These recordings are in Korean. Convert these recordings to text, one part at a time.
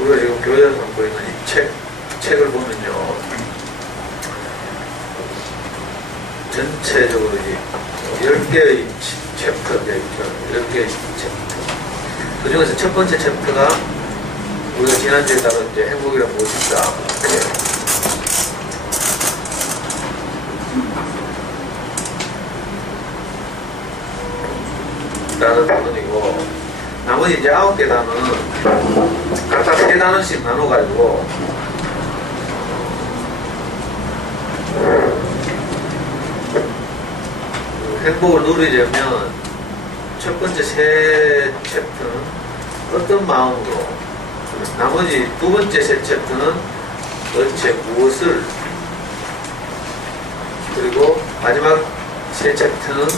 우리가 지금 교재에서 담고 있는 이 책을 보면요. 전체적으로 이 10개의 챕터가 있죠. 10개의 챕터. 그 중에서 첫 번째 챕터가 우리가 지난주에 다룬 이제 행복이란 무엇인가. 라는 단원이고, 나머지 이제 9개 단원은 각각 3단원씩 나눠가지고, 행복을 누리려면 첫 번째 세 챕터는 어떤 마음으로, 나머지 두 번째 세 챕터는 도대체 무엇을, 그리고 마지막 세 챕터는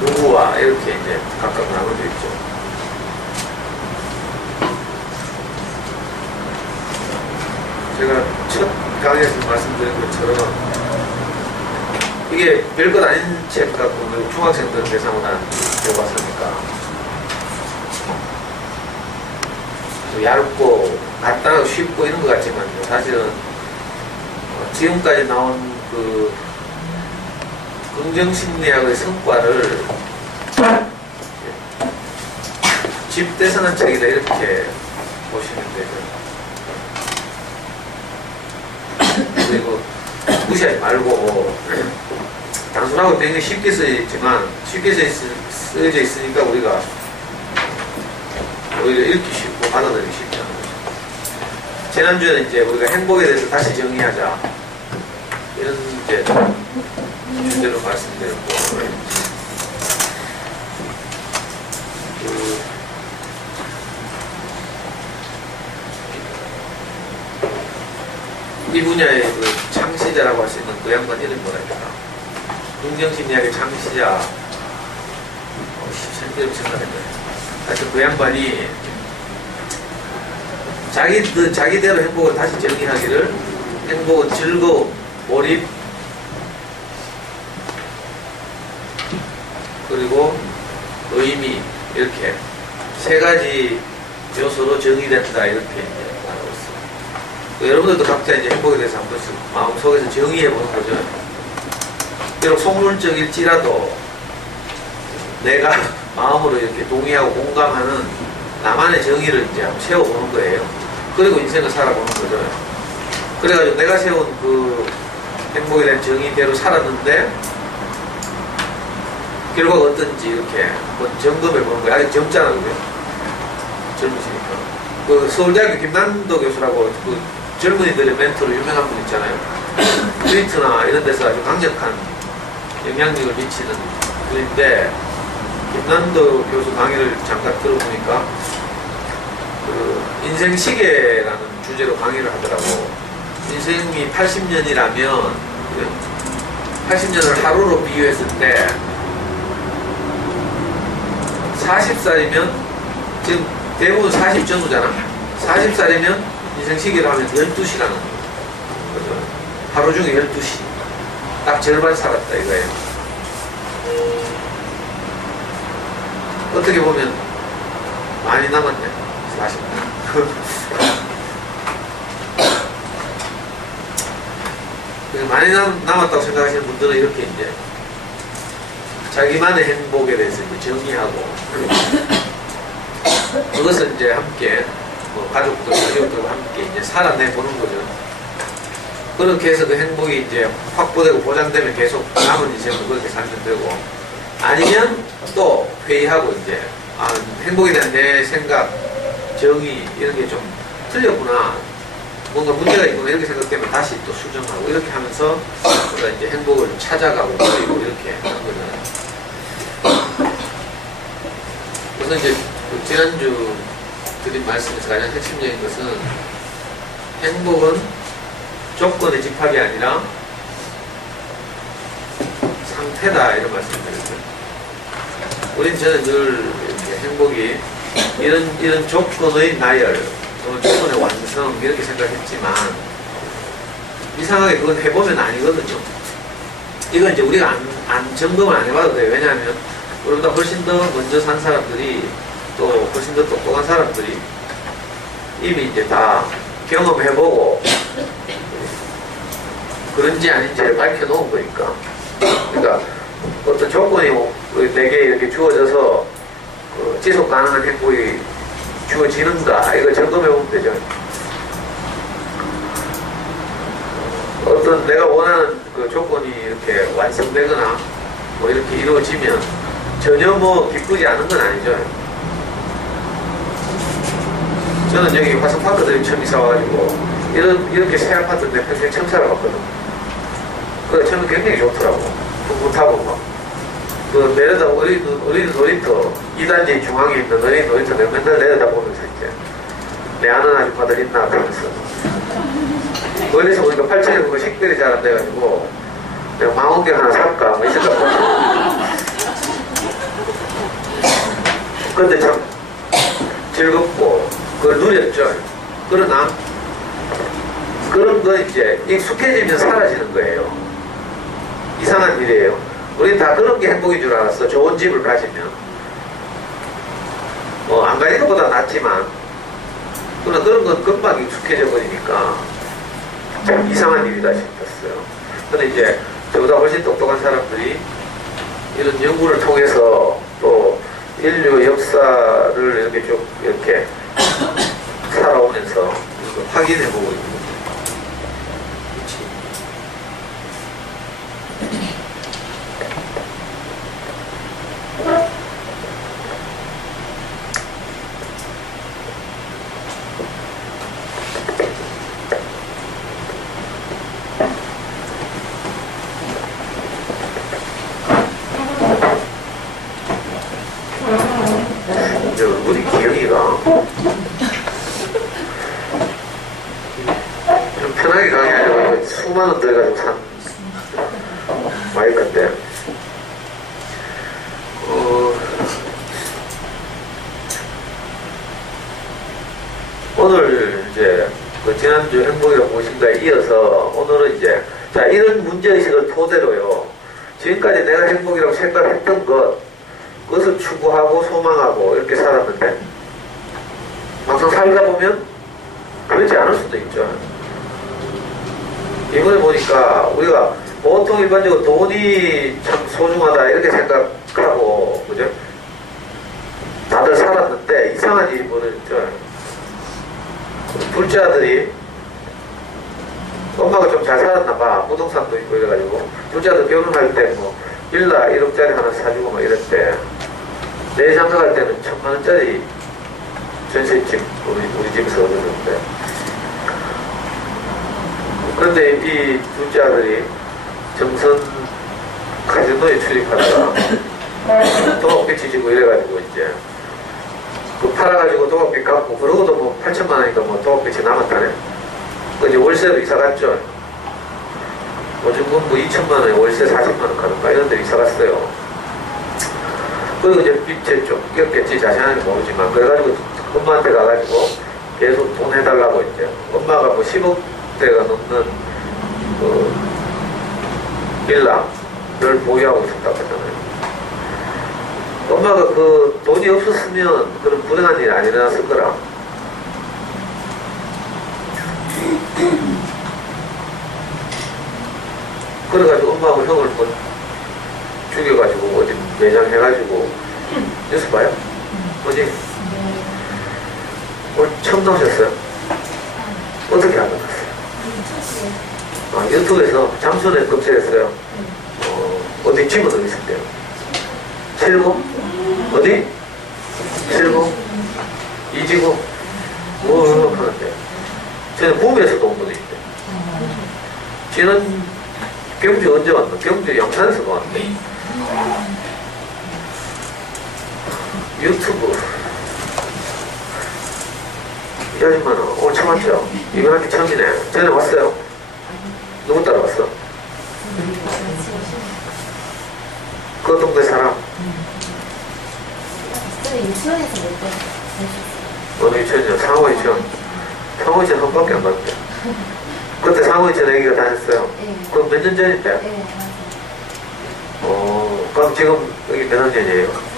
누구와, 이렇게 이제 각각 나눠져 있죠. 제가 첫 강의에서 말씀드린 것처럼 이게 별것 아닌 책 갖고 중학생들 대상으로 한 교과서니까 얇고 간단하고 쉽고 이런 것 같지만 사실은 지금까지 나온 그 긍정심리학의 성과를 집대성한 책이다 이렇게 보시면 되죠. 그리고 무시하지 말고 단순하고 굉장히 쉽게 쓰여있지만 쉽게 쓰여져 있으니까 우리가 오히려 읽기 쉽고 받아들이기 쉽지 않은 거죠. 지난주에는 이제 우리가 행복에 대해서 다시 정의하자 이런 이제 주제로 말씀드렸고, 이 분야의 그 창시자라고 할 수 있는 그 양반 이름이 뭐랄까, 긍정심리학의 창시자, 실제로 생각했네요. 하여튼 그 양반이 자기대로 행복을 다시 정의하기를, 행복은 즐거움, 몰입, 그리고 의미, 이렇게 세 가지 요소로 정의된다 이렇게 이제 말하고 있습니다. 여러분들도 각자 이제 행복에 대해서 한 번씩 마음속에서 정의해 보는 거죠. 비록 속물적일지라도 내가 마음으로 이렇게 동의하고 공감하는 나만의 정의를 이제 한번 세워보는 거예요. 그리고 인생을 살아보는 거죠. 그래가지고 내가 세운 그 행복에 대한 정의대로 살았는데 결과가 어떤지 이렇게 한번 점검해 보는 거예요. 아직 젊잖아, 그래. 젊으시니까. 그 서울대학교 김난도 교수라고 그 젊은이들의 멘토로 유명한 분 있잖아요. 트위터나 이런 데서 아주 강력한 영향력을 미치는 분인데, 김난도 교수 강의를 잠깐 들어보니까 그 인생 시계라는 주제로 강의를 하더라고. 인생이 80년이라면 80년을 하루로 비유했을 때 40살이면 지금 대부분 40 전후잖아. 40살이면 인생 시계로 하면 12시라는 거죠. 하루 중에 12시. 딱 절반 살았다 이거예요. 어떻게 보면 많이 남았네. 40년. 많이 남았다고 생각하시는 분들은 이렇게 이제 자기만의 행복에 대해서 이제 정의하고 그것을 이제 함께 뭐 가족들과 함께 이제 살아내보는 거죠. 그렇게 해서 그 행복이 이제 확보되고 보장되면 계속 남은 인생을 그렇게 살면 되고, 아니면 또 회의하고 이제 행복에 대한 내 생각, 정의 이런 게 좀 틀렸구나, 뭔가 문제가 있구나 이렇게 생각되면 다시 또 수정하고 이렇게 하면서 우리가 이제 행복을 찾아가고 그리고 이렇게 하는 거잖아요. 그래서 이제 그 지난주 드린 말씀에서 가장 핵심적인 것은 행복은 조건의 집합이 아니라 상태다 이런 말씀을 드렸어요. 우린 저는 늘 이렇게 행복이 이런 조건의 나열, 조건의 완성 이렇게 생각했지만 이상하게 그건 해보면 아니거든요. 이건 이제 우리가 안 점검을 안 해봐도 돼요. 왜냐하면 우리보다 훨씬 더 먼저 산 사람들이 또 훨씬 더 똑똑한 사람들이 이미 이제 다 경험해보고 그런지 아닌지를 밝혀놓은 거니까. 그러니까 어떤 조건이 내게 이렇게 주어져서 그 지속 가능한 행복이 주어지는가, 이거 점검해보면 되죠. 어떤 내가 원하는 그 조건이 이렇게 완성되거나 뭐 이렇게 이루어지면 전혀 뭐 기쁘지 않은 건 아니죠. 저는 여기 화성파크들이 처음 이사 와가지고 이렇게 새 아파트인데 평생 처음 살아봤거든. 그래 처음에 굉장히 좋더라고. 풋풋하고 막. 그 내려다 어린 놀이터 2단지 중앙에 있는 어린 놀이터 내가 맨날 내려다보면서 이제 내 아는 아줌마들 있나 하면서 멀리서 보니까 8층에 보면 식별이 잘 안 돼가지고 내가 망원경 하나 살까 뭐 이 생각하고. 근데 참 즐겁고 그걸 누렸죠. 그러나 그런 거 이제 익숙해지면 사라지는 거예요. 이상한 일이에요. 우린 다 그런 게 행복인 줄 알았어. 좋은 집을 가지면 안 가지는 것보다 낫지만 그러나 그런 건 금방 익숙해져 버리니까 참 이상한 일이다 싶었어요. 근데 이제 저보다 훨씬 똑똑한 사람들이 이런 연구를 통해서 또 인류 역사를 이렇게 쭉 이렇게 살아오면서 확인해보고 있는 우리 기영이가 좀 편하게 강의하려고 수만원 들어가지고 산 마이크인데 오늘 이제 그 지난주 행복이라고 무엇인가에 이어서 오늘은 이제 자 이런 문제의식을 토대로요 지금까지 내가 행복이라고 생각했던 그것을 추구하고 소망하고 이렇게 살았는데 막상 살다 보면 그렇지 않을 수도 있죠. 이번에 보니까 우리가 보통 일반적으로 돈이 참 소중하다 이렇게 생각하고 그죠? 다들 살았는데 이상한 일이 벌어졌죠. 둘째 아들이 엄마가 좀 잘 살았나봐. 부동산도 있고 이래가지고 둘째 아들 결혼할 때 뭐 빌라 1억짜리 하나 사주고 막 이랬대. 내 장가갈 때는 1000만원짜리 전세집 우리 집에서 얻었는데 그런데 이 둘째 아들이 정선 카지노에 출입하다가 도박빚 지고 이래가지고 이제 그 팔아가지고 도박빚 갚고 그러고도 뭐 8천만원이니까 뭐 도박빚이 남았다네. 그 이제 월세로 이사 갔죠. 보증금 뭐 2천만원에 월세 40만원 가는가 이런 데 이사 갔어요. 그리고 이제 빚에 좀 꼈겠지 자세하게 모르지만 그래가지고 엄마한테 가가지고 계속 돈 해달라고 이제 엄마가 뭐 10억대가 넘는 그 빌라를 보유하고 있었다고 했잖아요. 엄마가 그 돈이 없었으면 그런 불행한 일이 안 일어났을 거라. 그래가지고 엄마하고 형을 뭐 죽여가지고 어디 매장해가지고 뉴스 봐요? 어디? 오늘 처음 나오셨어요? 어떻게 알아봤어요? 유튜브에서 잠수내 검색했어요. 어디 집은 어디 있을때요? 칠구? 어디? 칠구? 이지구? 뭐 하는데 저는 구미에서도 온 분이 있대. 지는 경주 언제 왔나? 경주 영산에서도 왔는데 유튜브 이 아줌마는 오늘 처음 왔죠? 이번 학기 처음이네. 전에 왔어요? 누구 따라왔어? 그 동네 사람? 유치원에서 못 봤어요. 어느 유치원이요? 상호 유치원. 상호 유치원 한 번밖에 안 갔는데 그때 상호 유치원 애기가 다녔어요? 네. 그럼 몇 년 전인데? 네, 맞아요. 그럼 지금 여기 몇 학년이에요?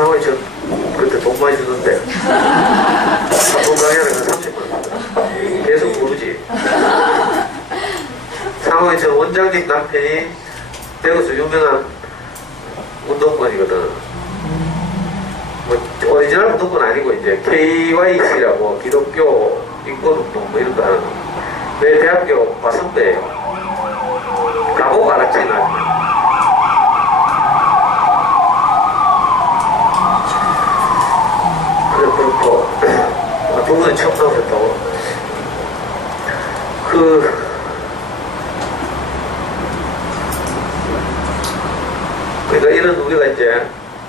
상황이 전 그때 돈 많이 주던데. 돈 강의하는 건 30만 원. 계속 모르지. 상황이 전 원장님 남편이 대구에서 유명한 운동권이거든. 뭐, 오리지널 운동권 아니고, 이제, KYC라고, 기독교 인권운동, 뭐 이런 거 하는, 내 대학교 과선배예요. 가보고 알았지, 나. 그래, 그렇고, 두 분은 처음 나오셨다고. 그러니까 이런 우리가 이제,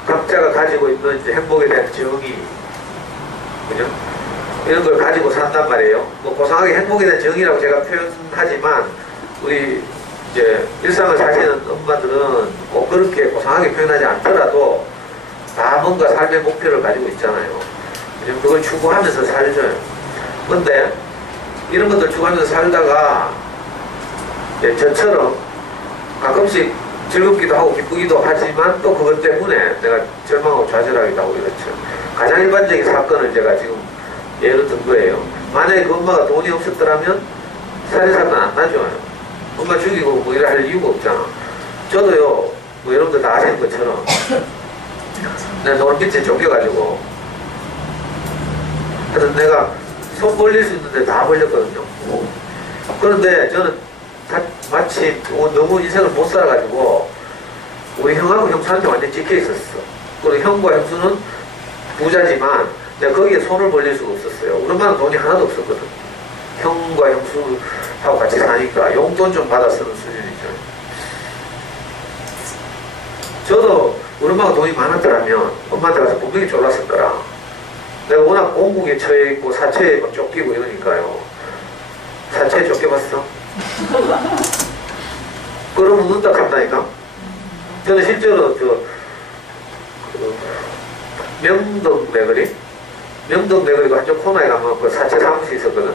각자가 가지고 있는 이제 행복에 대한 정의, 그죠? 이런 걸 가지고 산단 말이에요. 뭐 고상하게 행복에 대한 정의라고 제가 표현하지만, 우리 이제 일상을 사시는 엄마들은 꼭 그렇게 고상하게 표현하지 않더라도 다 뭔가 삶의 목표를 가지고 있잖아요. 그걸 추구하면서 살죠. 근데 이런 것들 추구하면서 살다가 이제 저처럼 가끔씩 즐겁기도 하고 기쁘기도 하지만 또 그것 때문에 내가 절망하고 좌절하기도 하고 이렇죠. 가장 일반적인 사건을 제가 지금 예로 든 거예요. 만약에 그 엄마가 돈이 없었더라면 살인사건 안 나죠. 엄마 죽이고 뭐 이래 할 이유가 없잖아. 저도요, 뭐 여러분들 다 아시는 것처럼 내가 노을 밑에 쫓겨가지고 그래서 내가 손 벌릴 수 있는데 다 벌렸거든요. 그런데 저는 마치 너무 인생을 못 살아가지고 우리 형하고 형수한테 완전히 찍혀 있었어. 그리고 형과 형수는 부자지만 내가 거기에 손을 벌릴 수가 없었어요. 우리 엄마는 돈이 하나도 없었거든. 형과 형수하고 같이 사니까 용돈 좀 받아 쓰는 수준이죠. 저도 우리 엄마가 돈이 많았더라면 엄마한테 가서 분명히 졸랐을 거라. 내가 워낙 공국에 처해 있고 사채에 막 쫓기고 이러니까요. 사채에 쫓겨봤어? 그러면 눈딱 한다니까? 저는 실제로 명동 매거리? 명동 매거리가 한쪽 코너에 가면 그 사채 사무실이 있었거든?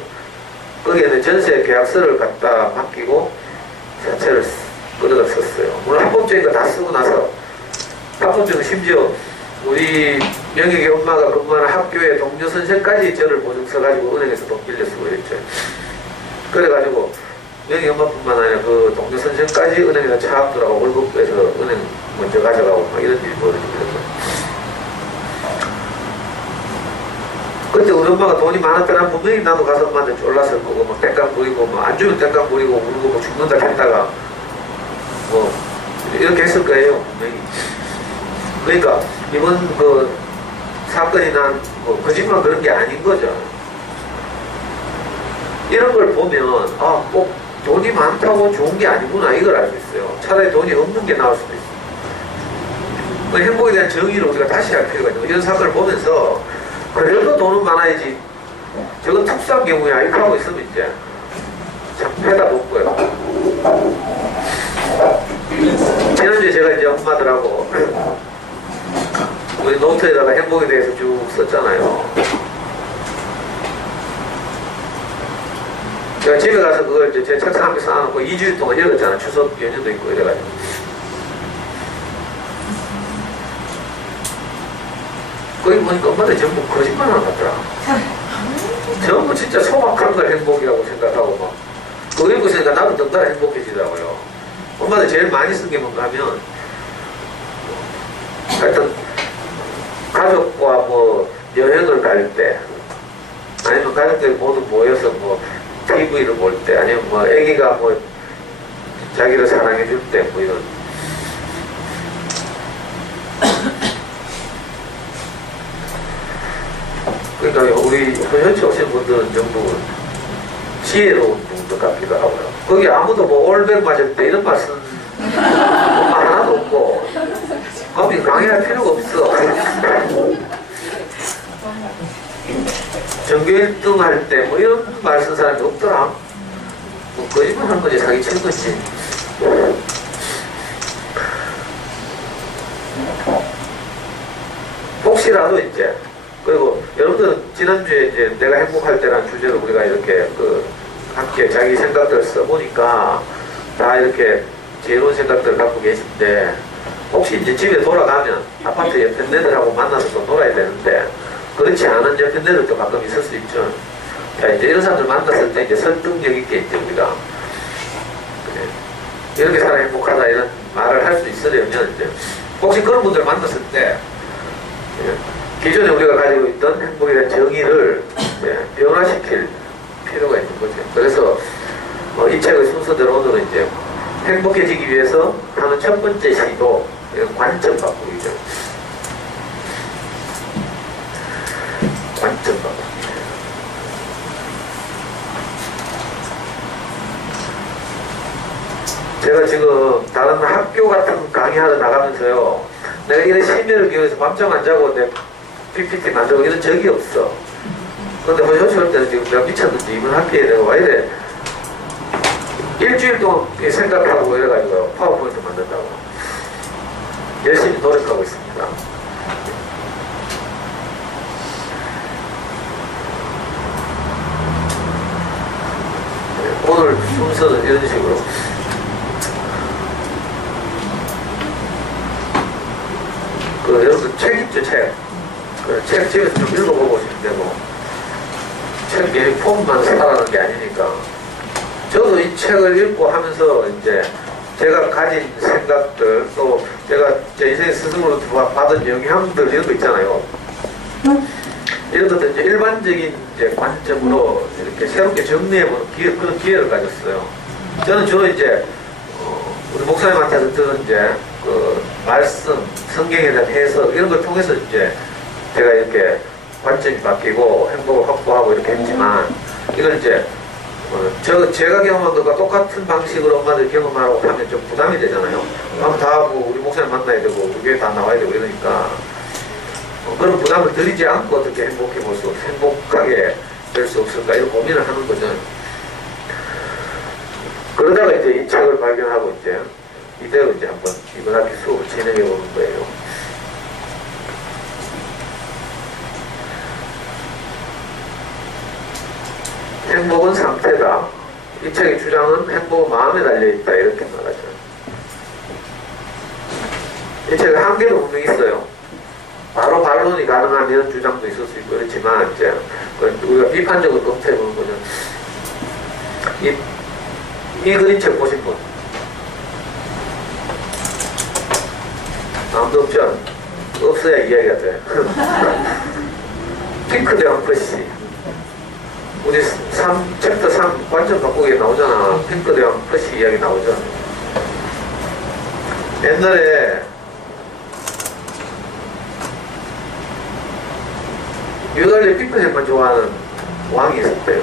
거기에는 전세 계약서를 갖다 맡기고 사채를 끌어다 썼어요. 물론 합법적인 거 다 쓰고 나서 합법적인 심지어 우리 명혁이 엄마가 근무하는 학교의 동료 선생까지 저를 보증 써가지고 은행에서 돈 빌려 쓰고 이랬죠. 그래가지고 명혁이 엄마뿐만 아니라 그 동료 선생까지 은행에서 차압들하고 월급 빼서 은행 먼저 가져가고 막 이런 일이 벌어지고 이런 거예요. 그때 우리 엄마가 돈이 많았더라 분명히 나도 가서 엄마한테 졸랐을 거고 막 땡깡 부리고 뭐 안 주면 땡깡 부리고 울고 뭐 죽는다 했다가 뭐 이렇게 했을 거예요 분명히. 그러니까 이번 그 사건이 난 뭐 거짓말 그런 게 아닌 거죠. 이런 걸 보면 아 꼭 돈이 많다고 좋은 게 아니구나 이걸 알 수 있어요. 차라리 돈이 없는 게 나을 수도 있어요. 그 행복에 대한 정의를 우리가 다시 할 필요가 있는 이런 사건을 보면서 그래도 돈은 많아야지 저건 특수한 경우야 이렇게 하고 있으면 이제 참 패다 못 거예요. 지난주에 제가 이제 엄마들하고 우리 노트에다가 행복에 대해서 쭉 썼잖아요. 제가 집에 가서 그걸 이제 제 책상 앞에 쌓아놓고 2주일 동안 읽었잖아. 추석 연휴도 있고 이래가지고. 거기 보니까 엄마들이 전부 거짓말하는 것 같더라. 전부 진짜 소박한 걸 행복이라고 생각하고 막. 그거 읽고 있으니까 나도 덩달아 행복해지더라고요. 엄마들 제일 많이 쓴 게 뭔가 하면 하여튼 가족과 뭐 여행을 갈 때 아니면 가족들이 모두 모여서 뭐 TV를 볼 때 아니면 뭐 애기가 뭐 자기를 사랑해 줄 때 뭐 이런 그러니까 우리 현지 오신 분들은 전부 지혜로운 분들 같기도 하고요. 거기 아무도 뭐 올백 맞을 때 이런 말씀 하나도 없고 거기 강의할 필요가 없어. 전교 1등 할 때 뭐 이런 말 쓴 사람이 없더라. 뭐 거짓말 하는 거지 사기치는 거지. 혹시라도 이제 그리고 여러분들은 지난주에 이제 내가 행복할 때라는 주제로 우리가 이렇게 함께 자기 생각들을 써보니까 다 이렇게 지혜로운 생각들을 갖고 계신데 혹시 이제 집에 돌아가면 아파트 아파트 여편네들하고 만나서 또 놀아야 되는데, 그렇지 않은 여편네들도 가끔 있을 수 있죠. 자, 이제 이런 사람들 만났을 때 이제 설득력 있게 이제 우리가, 이렇게 살아 행복하다 이런 말을 할 수 있으려면 이제, 혹시 그런 분들 만났을 때, 기존에 우리가 가지고 있던 행복이라는 정의를 변화시킬 필요가 있는 거죠. 그래서 이 책의 순서대로 오늘은 이제 행복해지기 위해서 하는 첫 번째 시도, 관점 바꾸기죠. 관점 바꾸기. 제가 지금 다른 학교 같은 강의하러 나가면서요, 내가 이런 심혈을 기울여서 밤잠 안 자고 내 PPT 만들고 이런 적이 없어. 근데 호시할 때는 지금 내가 미쳤는지 이번 학기에 내가 와 이래 일주일 동안 생각하고 이래가지고 파워포인트 만든다고 열심히 노력하고 있습니다. 오늘 순서는 이런 식으로 여러분 책 있죠, 책. 책 집에서 좀 읽어보고 오시면 되고, 책이 폼만 사라는 게 아니니까. 저도 이 책을 읽고 하면서 이제 제가 가진 생각들, 또 제가 제 인생 스승으로 받은 영향들 이런 거 있잖아요. 이런 것들 이제 일반적인 이제 관점으로 이렇게 새롭게 정리해보는 그런 기회를 가졌어요. 저는 주로 이제 우리 목사님한테서 들은 이제 그 말씀, 성경에 대한 해석 이런 걸 통해서 이제 제가 이렇게 관점이 바뀌고 행복을 확보하고 이렇게 했지만, 이건 이제 제가 경험한 것과 똑같은 방식으로 엄마들 경험하라고 하면 좀 부담이 되잖아요. 그럼 다 뭐 우리 목사님 만나야 되고 우리 교회 다 나와야 되고 이러니까 그런 부담을 드리지 않고 어떻게 행복하게 될 수 없을까 이런 고민을 하는 거죠. 그러다가 이제 이 책을 발견하고 이제 이대로 이제 한번 이번 학기 수업을 진행해 보는 거예요. 행복은 상태다. 이 책의 주장은 행복은 마음에 달려있다 이렇게 말하죠. 이 책에 한계도 분명히 있어요. 바로 반론이 가능한 이런 주장도 있을 수 있고 그렇지만 이제 우리가 비판적으로 검토해 보는 거죠. 이 그림책 보신 분? 아무도 없죠? 없어야 이야기가 돼. 핑크 대왕 프레시. 우리 챕터 3 관점 바꾸기에 나오잖아. 핑크 대왕 프레시 이야기 나오죠. 옛날에 유달리 핑크색만 좋아하는 왕이 있었대요.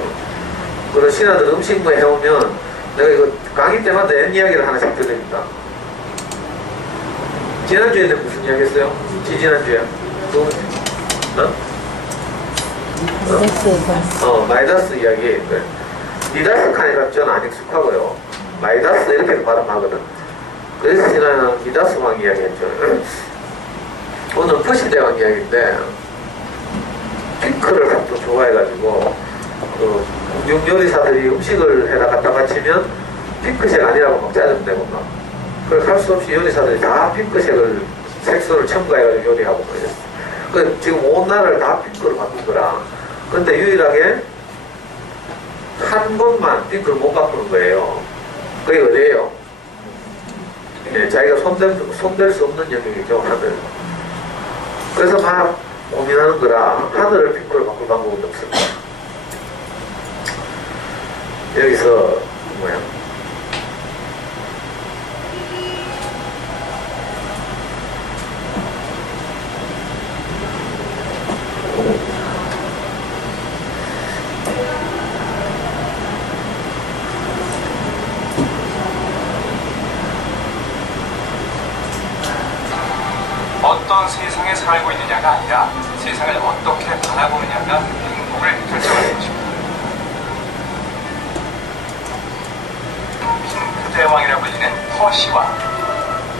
그런 신하들 음식만 해오면 내가 이거 강의 때마다 옛 이야기를 하나씩 드립니다. 지난주에는 무슨 이야기 했어요? 지지난주에? 마이다스 이야기. 미다스 칸이라 저는 안 익숙하고요. 마이다스 이렇게 발음하거든. 그래서 지난주에는 미다스 왕 이야기 했죠. 오늘 퍼시 대왕 이야기인데, 핑크를 또 좋아해가지고, 육 요리사들이 음식을 해다 갖다 바치면 핑크색 아니라고 막 짜증내고 막. 그래서 할 수 없이 요리사들이 다 핑크색을, 색소를 첨가해가지고 요리하고 그랬어. 그 지금 온 나라를 다 핑크로 바꾼 거라. 근데 유일하게 한 곳만 핑크를 못 바꾸는 거예요. 그게 어디예요? 예, 자기가 손댈 수 없는 영역이죠, 하늘. 그래서 막 고민하는 거라 하늘을 핑크로 바꿀 방법은 없습니다. 여기서 뭐야? 어떤 세상에 살고 있느냐가 아니라 세상을 어떻게 바라보느냐가 행복을 결정하는 것입니다. 핑크 대왕이라고 불리는 퍼시와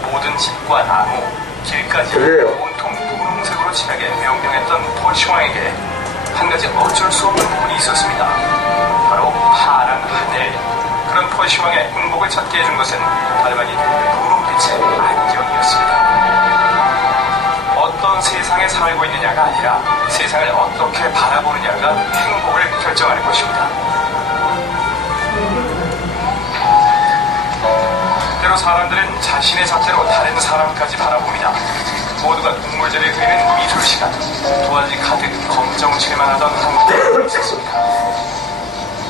모든 집과 나무, 길까지 온통 분홍색으로 칠하게 명령했던 퍼시 왕에게 한 가지 어쩔 수 없는 부분이 있었습니다. 바로 파란 하늘. 그런 퍼시 왕의 행복을 찾게 해준 것은 다름 아닌 분홍빛의 안경이었습니다. 어떤 세상에 살고 있느냐가 아니라 세상을 어떻게 바라보느냐가 행복을 결정하는 것입니다. 때로 사람들은 자신의 잣대로 다른 사람까지 바라봅니다. 모두가 동물들을 그리는 미술 시간, 도화지 가득 검정칠만 하던 한때가 있었습니다.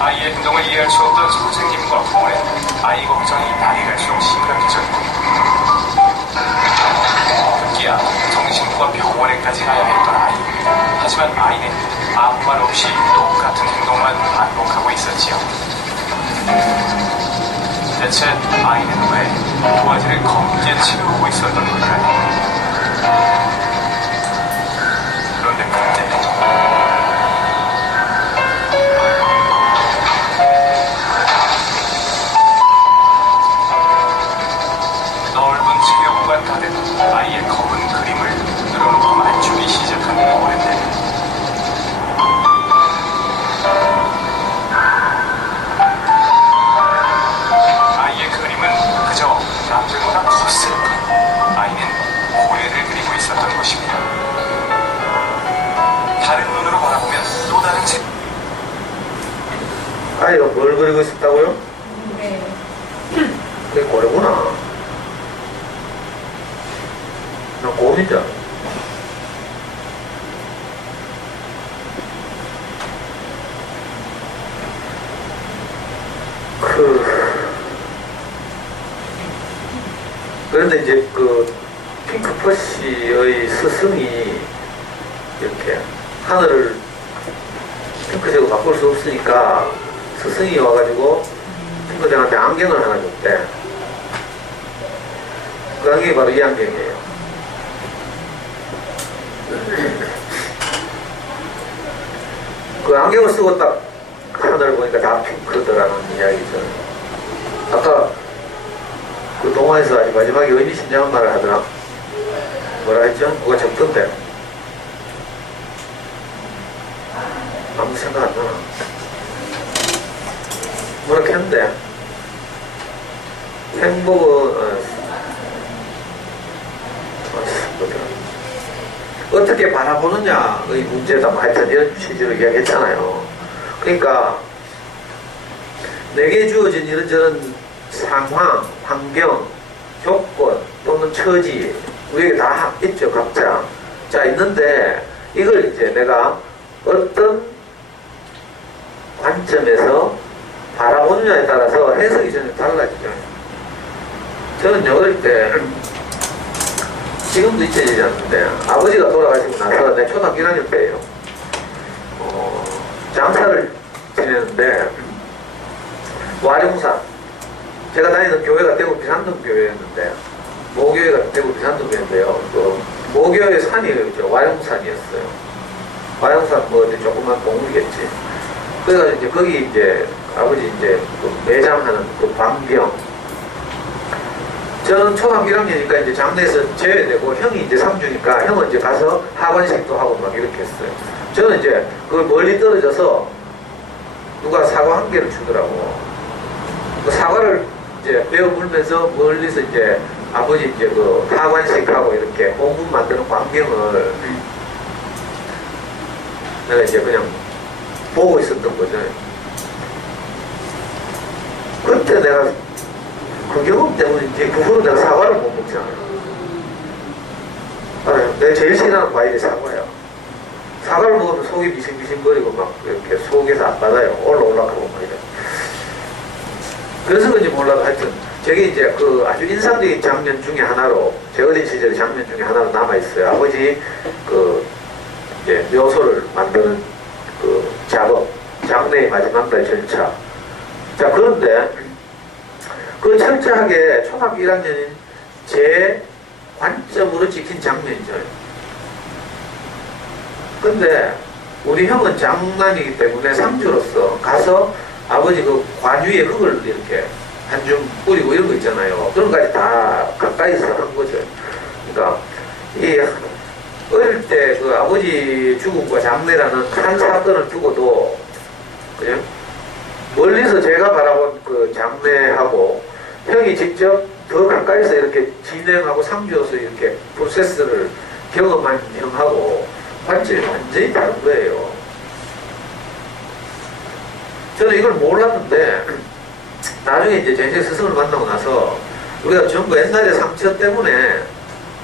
아이의 행동을 이해할 수 없던 선생님과 부모는 아이 걱정이 날이 갈수록 심각해졌고, 급기야 정신과 병원에까지 가야 했던 아이. 하지만 아이는 아무 말 없이 똑같은 행동만 반복하고 있었지요. 대체 아이는 왜 도화지를 검게 치우고 있었던 걸까요? 그런데 그때 넓은 체육관 가득 아이의 검은 그림을 늘어놓고 맞추기 시작한 어른들. 아이의 그림은 그저 남들보다 컸을 뿐 아이는 고래를 그리고 있었던 것입니다. 다른 눈으로 바라보면 또 다른 색. 아이가 뭘 그리고 있었다고요? 네. 그게 고래구나. 난 곰인 줄 알아. 그런데 이제 그 핑크퍼시의 스승이 이렇게 하늘을 핑크색으로 바꿀 수 없으니까 스승이 와가지고 핑크색한테 안경을 하나 줬대. 그 안경이 바로 이 안경이에요. 그 안경을 쓰고 딱 하늘을 보니까 다 핑크더라는 이야기죠. 아까 그 동화에서 아주 마지막에 의미심장한 말을 하더라. 뭐라 했죠? 뭐가 적던데? 아무 생각 안 나나? 뭐라 했는데? 행복은 뭐더라? 어떻게 바라보느냐의 문제다. 하여튼 이런 취지로 이야기했잖아요. 그러니까 내게 주어진 이런저런 상황, 환경, 조건 또는 처지 우리에게 다 있죠, 각자. 자, 있는데 이걸 이제 내가 어떤 관점에서 바라보느냐에 따라서 해석이 전혀 달라지죠. 저는 어릴 때 지금도 잊혀지지 않는데 아버지가 돌아가시고 나서 내 초등학교 1학년 때예요. 장사를 지내는데 와룡산, 제가 다니는 교회가 대구 비산동 교회였는데 모교회가 대구 비산동 교회인데요. 그 모교의 산이었죠. 와룡산이었어요. 와룡산 뭐 어디 조그만 동물이겠지. 그래서 이제 거기 이제 아버지 이제 그 매장하는 그 광경. 저는 초등학교 1학년이니까 이제 장례에서 제외되고 형이 이제 3주니까 형은 이제 가서 하관식도 하고 막 이렇게 했어요. 저는 이제 그걸 멀리 떨어져서 누가 사과 한 개를 주더라고. 그 사과를 이제 베어 물면서 멀리서 이제 아버지 이제 그 하관식하고 이렇게 공분 만드는 광경을 내가 이제 그냥 보고 있었던 거죠. 그때 내가 그 경험 때문에 이제 그 후로 내가 사과를 못 먹잖아요. 알아요? 내가 제일 싫어하는 과일이 사과야. 사과를 먹으면 속이 미싱미싱거리고 막 이렇게 속에서 안 받아요. 올라가고 막 이래. 그래서 그런지 몰라도 하여튼 저게 이제 그 아주 인상적인 장면 중에 하나로 제 어린 시절의 장면 중에 하나로 남아있어요. 아버지 그 이제 묘소를 만드는 그 작업, 장례의 마지막 날 절차. 자, 그런데 그 철저하게 초등학교 1학년인 제 관점으로 찍힌 장면이죠. 근데 우리 형은 장남이기 때문에 3주로서 가서 아버지 그 관유에 흙을 이렇게 한 줌 뿌리고 이런 거 있잖아요. 그런 것까지 다 가까이서 한 거죠. 그러니까 이 어릴 때 그 아버지 죽음과 장례라는 한 사건을 두고도 그냥 멀리서 제가 바라본 그 장례하고 형이 직접 더 가까이서 이렇게 진행하고 상주로서 이렇게 프로세스를 경험한 형하고 관점이 완전히 다른 거예요. 저는 이걸 몰랐는데 나중에 이제 전생 스승을 만나고 나서 우리가 전부 옛날의 상처 때문에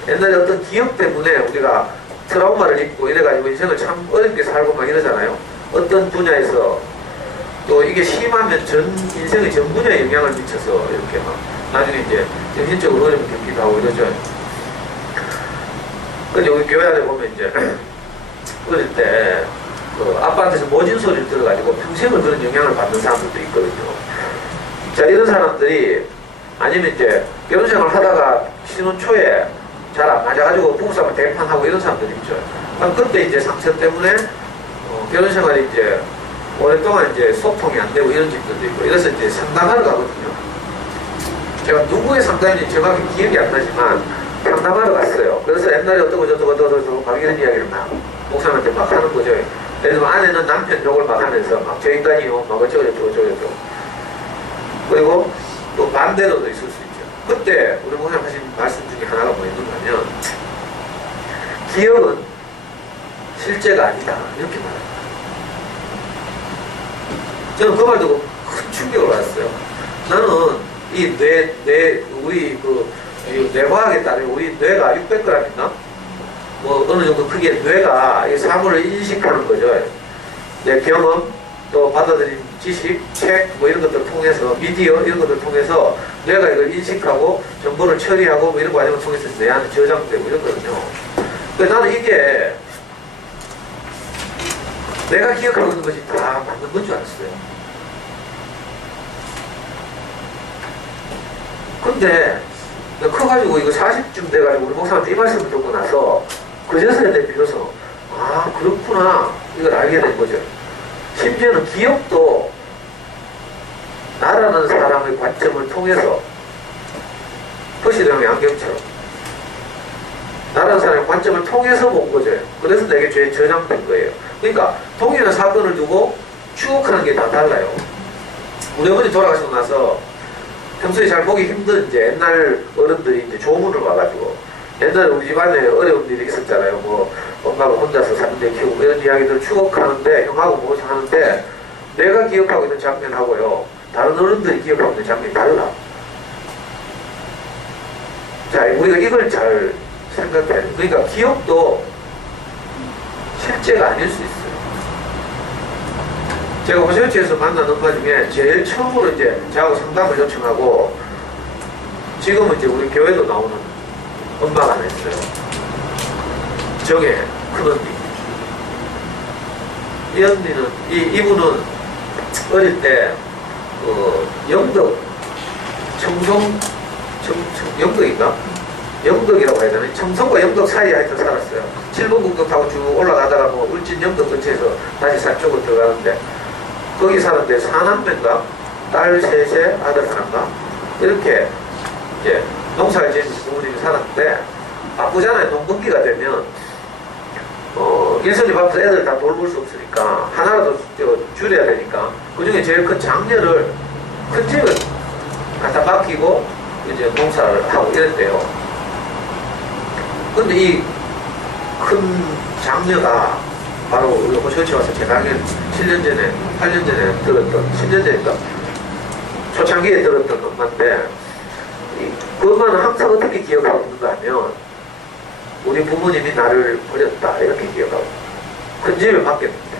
옛날에 어떤 기억 때문에 우리가 트라우마를 입고 이래가지고 인생을 참 어렵게 살고 막 이러잖아요. 어떤 분야에서 또 이게 심하면 전 인생의 전 분야에 영향을 미쳐서 이렇게 막 나중에 이제 정신적으로 어려움을 겪기도 하고 이러죠. 근데 우리 교회 안에 보면 이제 어릴 때 그 아빠한테서 모진 소리를 들어가지고 평생을 그런 영향을 받는 사람들도 있거든요. 자, 이런 사람들이 아니면 이제 결혼 생활을 하다가 신혼 초에 잘 안 맞아가지고 부부싸움을 대판하고 이런 사람들이 있죠. 그때 이제 상처 때문에 결혼 생활이 이제 오랫동안 이제 소통이 안 되고 이런 집들도 있고 이래서 이제 상담하러 가거든요. 제가 누구의 상담인지 정확히 기억이 안 나지만 상담하러 갔어요. 그래서 옛날에 어떠고 저떠고 막 이런 이야기를 막 목사님한테 막 하는 거죠. 예를 들면 아내는 남편 욕을 막 하면서 막 저 인간이요 막 어쩌고저쩌고 그리고 또 반대로도 있을 수 있죠. 그때 우리 목사님 하신 말씀 중에 하나가 뭐였는가 하면 기억은 실제가 아니다 이렇게 말합니다. 저는 그 말 듣고 큰 충격을 받았어요. 나는 이 우리 이 뇌과학에 따르면 우리 뇌가 600g인가? 뭐 어느 정도 크기의 뇌가 이 사물을 인식하는 거죠. 내 경험, 또 받아들인 지식, 책, 뭐 이런 것들을 통해서, 미디어 이런 것들을 통해서 뇌가 이걸 인식하고 정보를 처리하고 뭐 이런 과정을 통해서 내 안에 저장되고 이러거든요. 근데 나는 이게 내가 기억하고 있는 것이 다 맞는 건 줄 알았어요. 근데 커가지고 이거 40쯤 돼가지고 우리 목사한테 이 말씀을 듣고 나서 그제서야 내 비로소 아 그렇구나 이걸 알게 된 거죠. 심지어는 기억도 나라는 사람의 관점을 통해서 허시령의 안경처럼 나라는 사람의 관점을 통해서 본 거죠. 그래서 내게 죄에 저장된 거예요. 그러니까 동일한 사건을 두고 추억하는 게 다 달라요. 우리 어머니 돌아가시고 나서 평소에 잘 보기 힘든 이제 옛날 어른들이 이제 조문을 와가지고 옛날에 우리 집안에 어려운 일이 있었잖아요. 뭐 엄마가 혼자서 3대 키우고 이런 이야기들 추억하는데 형하고 뭐지 하는데 내가 기억하고 있는 장면하고요 다른 어른들이 기억하고 있는 장면이 달라. 자, 우리가 이걸 잘 생각해야 돼요. 그러니까 기억도 실제가 아닐 수 있어요. 제가 호시오치에서 만난 엄마 중에 제일 처음으로 이제 저하고 상담을 요청하고 지금은 이제 우리 교회도 나오는 엄마가 하나 있어요. 정혜 큰언니. 이 언니는 이분은 어릴 때 영덕 영덕인가? 영덕이라고 해야 되나? 청송과 영덕 사이에 하여튼 살았어요. 7번 국도 타고 쭉 올라가다가 뭐 울진 영덕 근처에서 다시 산 쪽으로 들어가는데 거기 사는데 사남매인가? 딸 셋에 아들 하나인가? 이렇게 이제 농사를 지으면서 부모님이 살았는데 바쁘잖아요. 농번기가 되면 일손이 바빠서 애들 다 돌볼 수 없으니까 하나라도 줄여야 되니까 그 중에 제일 큰 장녀를 큰 집을 갖다 맡기고 이제 농사를 하고 이랬대요. 근데 이 큰 장녀가 바로 우리 호시오치 와서 재작년 7년 전에 8년 전에 들었던 10년 전인가 초창기에 들었던 엄마인데 그 엄마는 항상 어떻게 기억하고 있는가 하면 우리 부모님이 나를 버렸다 이렇게 기억하고 큰 집에 맡겼는데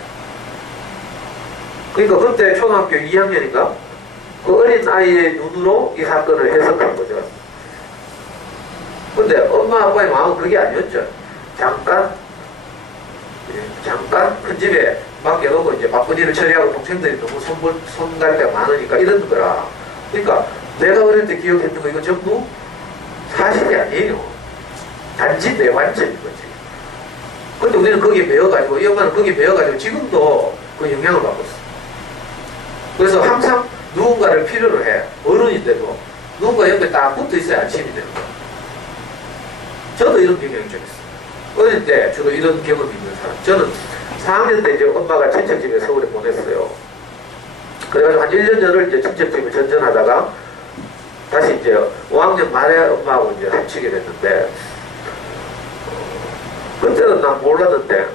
그러니까 그때 초등학교 2학년인가 그 어린 아이의 눈으로 이 사건을 해석한 거죠. 근데 엄마 아빠의 마음은 그게 아니었죠. 잠깐 큰 집에 맡겨놓고 이제 바쁜 일을 처리하고 동생들이 너무 손갈 때가 많으니까 이런 거라. 그러니까 내가 어릴 때 기억했던 거 이거 전부 사실이 아니에요. 단지 내 관점인 거지. 근데 우리는 거기에 매여가지고 이 엄마는 거기에 매여가지고 지금도 그 영향을 받고 있어. 그래서 항상 누군가를 필요로 해. 어른인데도 누군가 옆에 딱 붙어 있어야 안심이 되는 거야. 저도 이런 경험이 좀 있어요. 어릴 때 주로 이런 경험이 있는 사람. 저는 4학년 때 이제 엄마가 친척집에 서울에 보냈어요. 그래가지고 한 1년 전을 이제 친척집을 전전하다가 다시 이제 5학년 말에 엄마하고 이제 합치게 됐는데 난 몰랐는데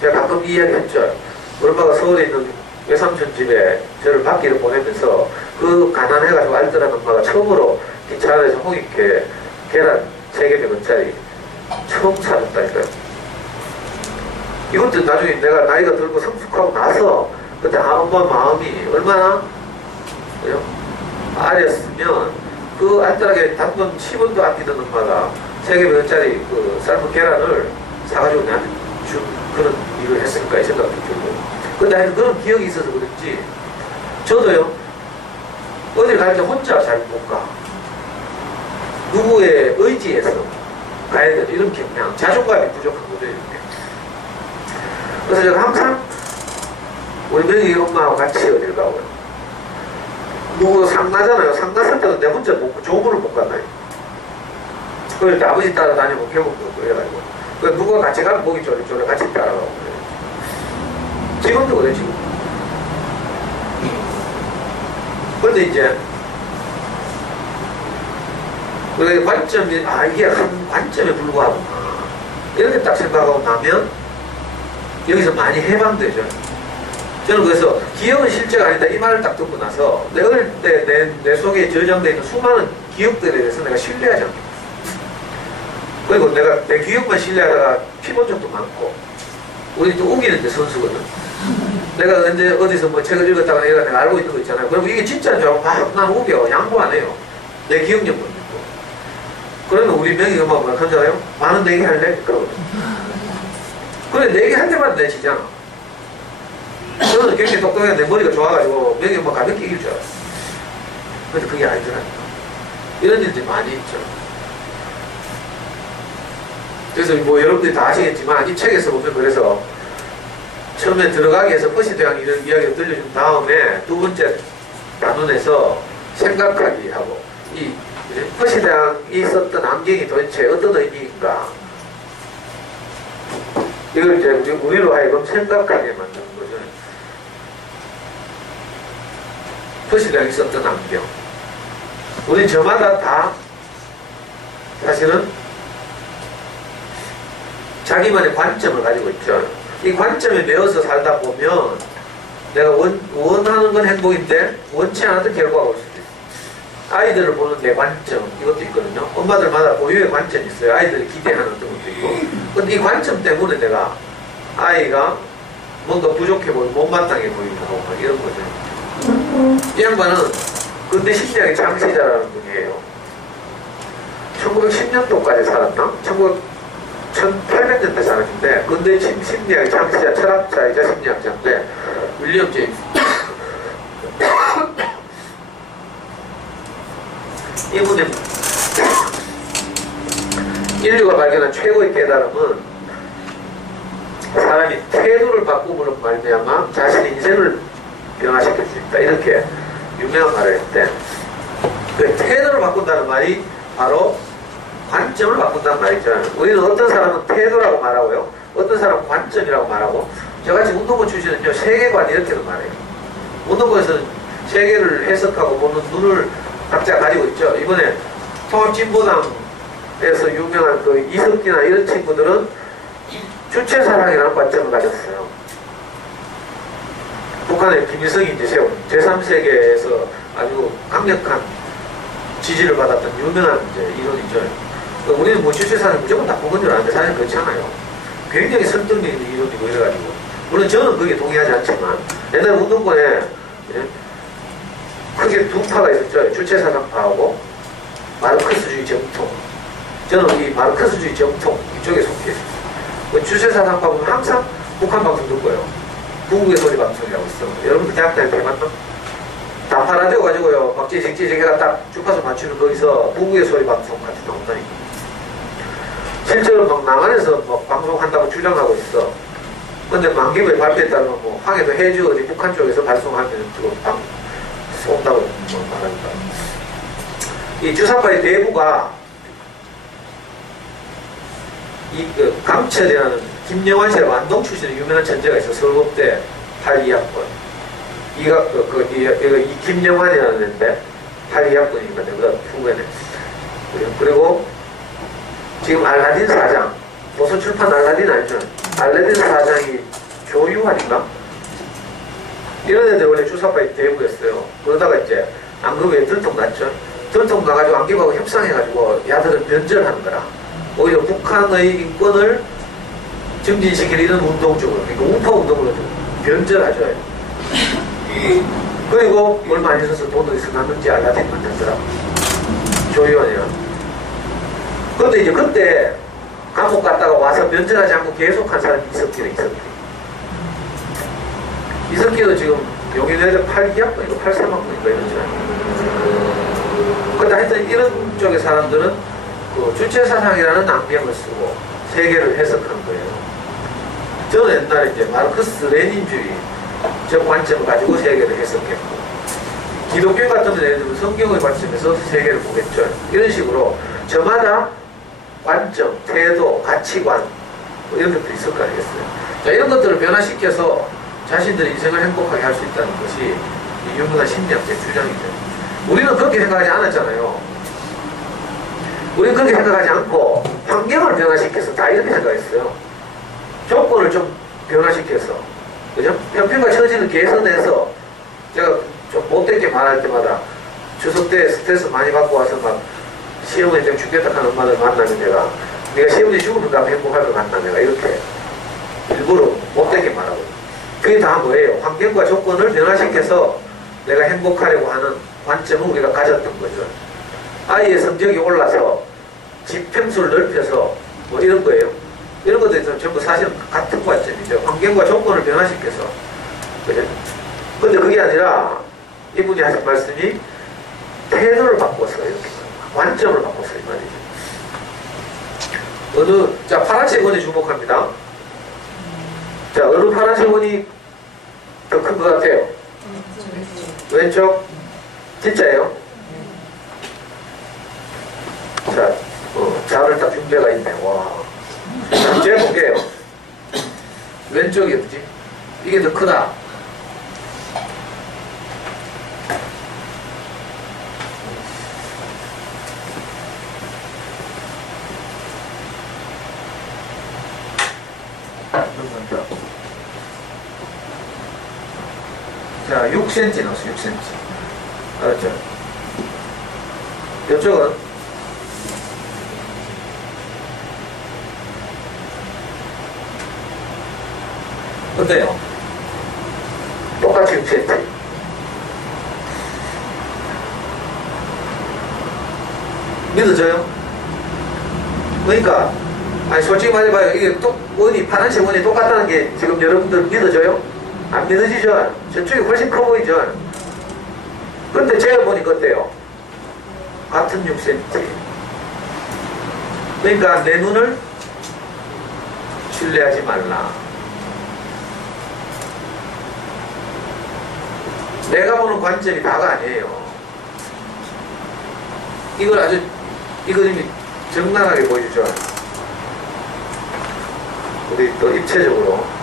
제가 가끔 이야기했죠. 우리 엄마가 서울에 있는 외삼촌 집에 저를 밖기를 보내면서 그 가난해가지고 알뜰한 엄마가 처음으로 기차 안에서 홍익회 계란 3개면짜리 처음 사줬다니까요. 이것도 나중에 내가 나이가 들고 성숙하고 나서 그때 엄마 마음이 얼마나 아렸으면 그 알뜰하게 단돈 10원도 아끼던 엄마가 3개면짜리 그 삶은 계란을 사가지고 나한테 준 그런 일을 했을까 이 생각도 들고. 근데 하여튼 그런 기억이 있어서 그런지 저도요 어딜 갈 때 혼자 잘 못 가. 누구의 의지에서 가야 되는 이런 경향, 자존감이 부족한 거죠. 이렇게. 그래서 제가 항상 우리 명희 엄마하고 같이 어딜 가고요. 누구 상나잖아요. 상났을 때는 내 혼자 조문을 못 갔나요. 그럴 때 아버지 따라다니고 배고프고 그래가지고 누가 같이 가면 목이 쫄쫄 같이 따라가고 그래요. 지금도 그래 지금. 그런데 이제 그 관점이 이게 한 관점에 불과하구나 이렇게 딱 생각하고 나면 여기서 많이 해방되죠. 저는 그래서 기억은 실제가 아니다 이 말을 딱 듣고 나서 내 어릴 때 내 속에 저장되어 있는 수많은 기억들에 대해서 내가 신뢰하지 않습니다. 그리고 내가 내 기억만 신뢰하다가 피본 적도 많고 우리 또 우기는데 선수거든. 내가 언제 어디서 뭐 책을 읽었다가 내가 알고 있는 거 있잖아요. 그리고 이게 진짜인 줄 알고 막 난 우겨 양보 안 해요. 내 기억력만 믿고. 그러면 우리 명희 엄마가 뭐 한잖아요. 많은 내기 할래? 그러거든. 그래 내기 할 때마다 내지잖아. 저는 굉장히 똑똑해서 내 머리가 좋아가지고 명희 엄마 가볍게 이길 줄 알았어. 근데 그게 아니더라니까. 이런 일들이 많이 있죠. 그래서 뭐 여러분들이 다 아시겠지만 이 책에서 보면 그래서 처음에 들어가기 위해서 퍼시대왕 이런 이야기를 들려준 다음에 두 번째 단원에서 생각하기 하고 이 퍼시대왕이 썼던 안경이 도대체 어떤 의미인가 이걸 이제 우리로 하여금 생각하게 만드는 거죠. 퍼시대왕이 썼던 안경 우리 저마다 다 사실은 자기만의 관점을 가지고 있죠. 이 관점에 매어서 살다 보면 내가 원하는 건 행복인데 원치 않아도 결과가 올 수도 있어요. 아이들을 보는 내 관점 이것도 있거든요. 엄마들마다 고유의 관점이 있어요. 아이들이 기대하는 어떤 것도 있고. 근데 이 관점 때문에 내가 아이가 뭔가 부족해 보이고 못마땅해 보이고 이런 거죠. 이 양반은 근대 심리학의 창시자라는 분이에요. 1910년도까지 살았나? 1800년대 살았는데 근대 심리학의 창시자 철학자이자 심리학자인데 윌리엄 제임스 이분의 인류가 발견한 최고의 깨달음은 사람이 태도를 바꾸므로 말미암아 자신의 인생을 변화시킬 수 있다 이렇게 유명한 말을 했대. 그 태도를 바꾼다는 말이 바로 관점을 바꾼다는 말이죠. 우리는 어떤 사람은 태도라고 말하고요. 어떤 사람은 관점이라고 말하고 저같이 운동권 출신은요. 세계관 이렇게도 말해요. 운동권에서는 세계를 해석하고 보는 눈을 각자 가지고 있죠. 이번에 통합진보당에서 유명한 그 이석기나 이런 친구들은 주체사랑이라는 관점을 가졌어요. 북한의 김일성이 이제 세운 제3세계에서 아주 강력한 지지를 받았던 유명한 이제 이론이죠. 우리는 뭐 주체사는 무조건 나쁜 건 줄 아는데 사실 그렇지 않아요. 굉장히 설득력 있는 이론이고 이래가지고 물론 저는 거기에 동의하지 않지만 옛날 운동권에 크게 두 파가 있었죠. 주체사상파하고 마르크스주의 정통. 저는 이 마르크스주의 정통 이쪽에 속해 있어요. 주체사상파 보면 항상 북한 방송 듣고요. 북극의 소리 방송이라고 있어. 여러분들 대학 다닐 때 봤나? 다 팔아줘 가지고요. 막 찌직찌직해가 딱 주파수 맞추면 거기서 북극의 소리 방송 같이 나온다니까. 실제로 막 남한에서 막 방송한다고 주장하고 있어. 근데 만기부의 발표에 따르면 뭐 황해도 해주 어디 북한 쪽에서 발송하면 그거 방 쏜다고 뭐 말합니다. 이 주사파의 대부가 이 그 강철이라는 김영환 씨라고 안동 출신의 유명한 천재가 있어. 서울대 82학번. 이 김영환이라는 애인데 82학번이니까 내가 후배네. 그리고 지금 알라딘 사장 도서출판 알라딘 알죠? 알라딘 사장이 조유환인가? 이런 애들 원래 주사파에 대부였어요. 그러다가 이제 안그룹에 들통 났죠. 들통 나가지고 안기부하고 협상해가지고 야들은 변절하는 거라. 오히려 북한의 인권을 증진시키는 이런 운동 쪽으로, 그러니까 우파 운동으로 좀 변절하죠. 그리고 뭘 많이 써서 돈을 쓰놨는지 알라딘 만들더라. 조유환이랑. 근데 이제 그때 감옥 갔다가 와서 변절하지 않고 계속 한 사람이 이석기래, 이석기. 이석기도 지금 용인외대 8기학번이고 83학번인가 이러잖아요. 근데 하여튼 이런 쪽의 사람들은 그 주체사상이라는 낭비형을 쓰고 세계를 해석한 거예요. 저는 옛날에 이제 마르크스 레닌주의 저 관점을 가지고 세계를 해석했고, 기독교 같은 데는 예를 들면 성경의 관점에서 세계를 보겠죠. 이런 식으로 저마다 관점, 태도, 가치관 뭐 이런 것들이 있을 거 아니겠어요. 자, 이런 것들을 변화시켜서 자신들의 인생을 행복하게 할 수 있다는 것이 유명한 심리학적 주장이죠. 우리는 그렇게 생각하지 않았잖아요. 우리는 그렇게 생각하지 않고 환경을 변화시켜서 다 이렇게 생각했어요. 조건을 좀 변화시켜서, 그죠? 형편과 처지를 개선해서, 제가 좀 못되게 말할 때마다 추석 때 스트레스 많이 받고 와서 막 시어머니 때문에 죽겠다 하는 엄마들 만나면 내가 시어머니 죽으면 나 행복할 것 같나, 내가 이렇게 일부러 못되게 말하고. 그게 다 뭐예요? 환경과 조건을 변화시켜서 내가 행복하려고 하는 관점을 우리가 가졌던 거죠. 아이의 성적이 올라서 지평수를 넓혀서 뭐 이런 거예요. 이런 것들이 전부 사실은 같은 관점이죠. 환경과 조건을 변화시켜서. 그죠? 근데 그게 아니라 이분이 하신 말씀이 태도를 바꿔서 이렇게 관점을 바꿔서 이 말이죠. 자, 파란색 원에 주목합니다. 자, 어느 파란색 원이 더 큰 것 같아요? 왼쪽? 진짜예요? 자, 자를 딱 준비가 있네. 와. 제가 볼게요. 왼쪽이 뭐지? 이게 더 크다. 자, 6cm 넣었어, 6cm. 알았죠? 이쪽은 어때요? 똑같이 6cm. 믿어져요? 그러니까, 아니, 솔직히 말해봐요. 이게 파란색 원이 똑같다는 게 지금 여러분들 믿어져요? 안 믿어지죠? 저쪽이 훨씬 커 보이죠? 근데 제가 보니까 어때요? 같은 6cm. 그러니까 내 눈을 신뢰하지 말라. 내가 보는 관점이 다가 아니에요. 이걸 이 그림이 적나라하게 보이죠? 우리 또 입체적으로.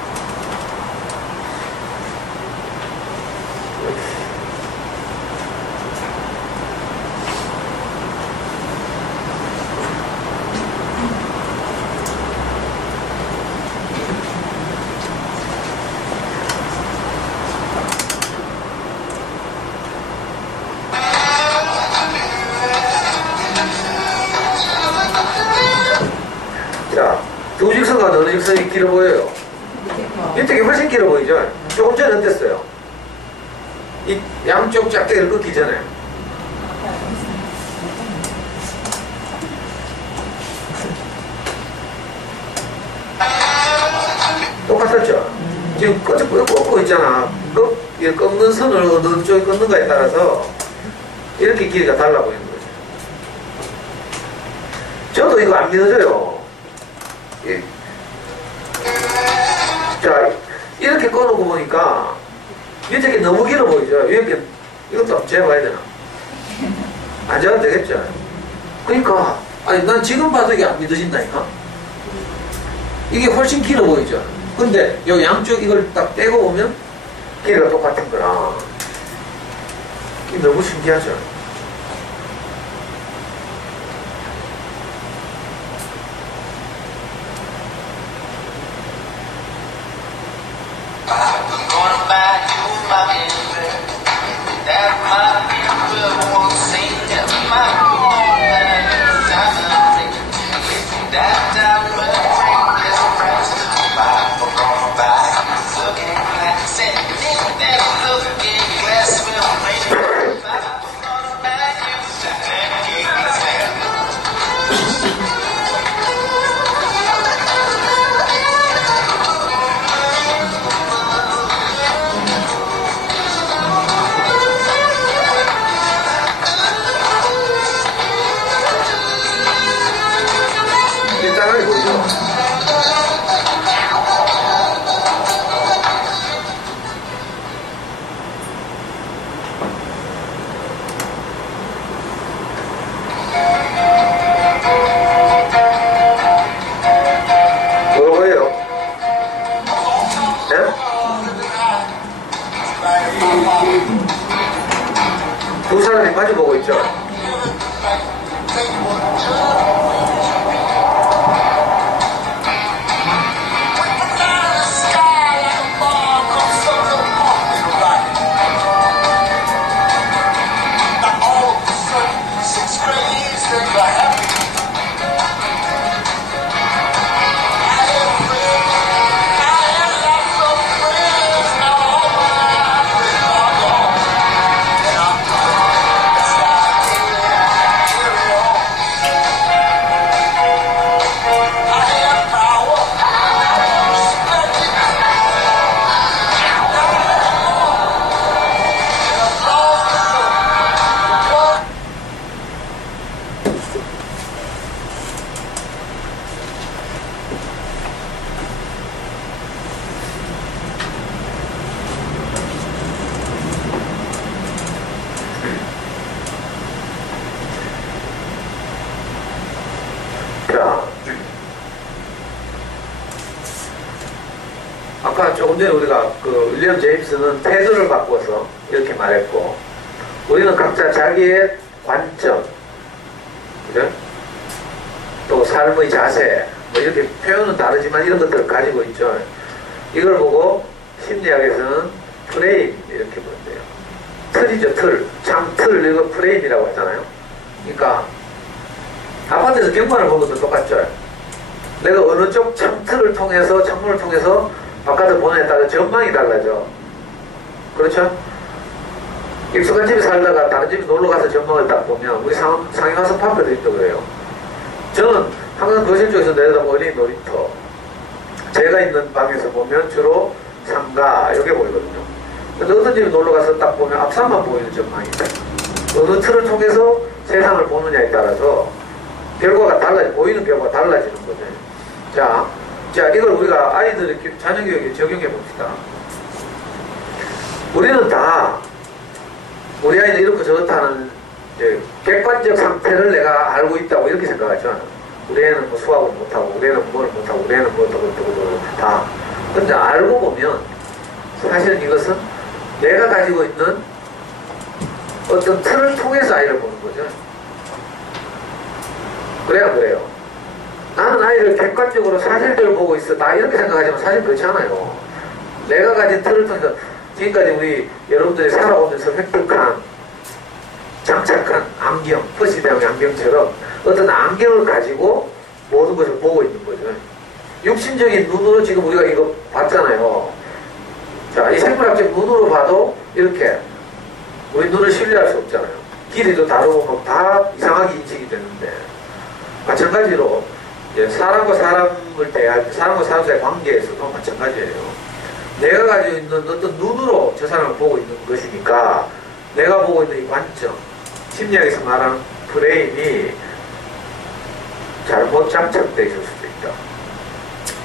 두 직선과 어느 직선이 길어 보여요? 밑에 게 훨씬 길어 보이죠? 조금 전에 어땠어요? 이 양쪽 짝대기를 끊기 전에. 똑같았죠? 지금 꺾고 있잖아. 꺾는 선을 어느 쪽에 꺾는가에 따라서 이렇게 길이가 달라 보이는 거죠. 저도 이거 안 믿어져요. 자, 이렇게 꺼놓고 보니까 밑에 게 너무 길어 보이죠? 위에 게 이것도 한번 재봐야 되나? 안 재봐도 되겠죠? 그러니까 아니 난 지금 봐도 이게 안 믿어진다니까? 이게 훨씬 길어 보이죠? 근데 요 양쪽 이걸 딱 떼고 보면 길이가 똑같은 거라. 이게 너무 신기하죠? 일단은 보죠. 뭐라고요? 네? 두 사람이 마주보고 있죠. 자, 아까 조금 전에 우리가 그 윌리엄 제임스는 태도를 바꿔서 이렇게 말했고, 우리는 각자 자기의 관점, 그죠? 또 삶의 자세, 뭐 이렇게 표현은 다르지만 이런 것들을 가지고 있죠. 이걸 보고 심리학에서는 프레임 이렇게 보는데요. 틀이죠, 틀. 창틀, 이거 프레임이라고 하잖아요. 그러니까 아파트에서 경관을 보는 것도 똑같죠. 내가 어느 쪽 창틀을 통해서, 창문을 통해서 바깥을 보느냐에 따라 전망이 달라져. 그렇죠? 익숙한 집에 살다가 다른 집에 놀러가서 전망을 딱 보면 우리 상해가서 파크도 있다고 그래요. 저는 항상 거실 쪽에서 내려다보면 어린이 놀이터, 제가 있는 방에서 보면 주로 상가 이게 보이거든요. 근데 어떤 집에 놀러가서 딱 보면 앞산만 보이는 전망이다. 어느 틀을 통해서 세상을 보느냐에 따라서 결과가 보이는 결과가 달라지는 거죠. 자, 이걸 우리가 아이들의 자녀 교육에 적용해 봅시다. 우리는 다 우리 아이는 이렇고 저렇다는 객관적 상태를 내가 알고 있다고 이렇게 생각하죠. 우리 애는 뭐 수학을 못하고, 우리 애는 뭘 못하고, 우리 애는 뭐 다. 근데 알고 보면 사실은 이것은 내가 가지고 있는 어떤 틀을 통해서 아이를 보는 거죠. 그래야 그래요. 나는 아이를 객관적으로 사실대로 보고 있어. 나 이렇게 생각하지만 사실 그렇지 않아요. 내가 가진 틀을 통해서 지금까지 우리 여러분들이 살아오면서 획득한 장착한 안경, 퍼시대왕의 안경처럼 어떤 안경을 가지고 모든 것을 보고 있는 거죠. 육신적인 눈으로 지금 우리가 이거 봤잖아요. 자, 이 생물학적 눈으로 봐도 이렇게 우리 눈을 신뢰할 수 없잖아요. 길이도 다르고 막 다 이상하게 인식이 되는데, 마찬가지로 사람과 사람을 대할 때, 사람과 사람 사이의 관계에서도 마찬가지예요. 내가 가지고 있는 어떤 눈으로 저 사람을 보고 있는 것이니까 내가 보고 있는 이 관점, 심리학에서 말하는 프레임이 잘못 장착되어 있을 수도 있다.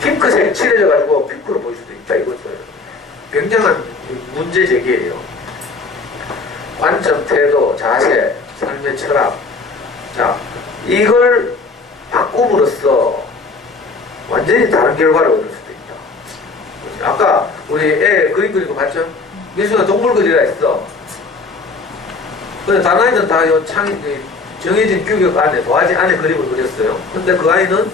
핑크색이 칠해져가지고 핑크로 보일 수도 있다. 이거죠. 굉장한 문제 제기예요. 관점, 태도, 자세, 삶의 철학. 자, 이걸 바꿈으로써 완전히 다른 결과를 얻을 수도 있다. 아까 우리 애 그림 그리고 봤죠? 미술은 동물 그리라 했어. 근데 다른 아이는 다 요 창이 정해진 규격 안에, 도화지 안에 그림을 그렸어요. 근데 그 아이는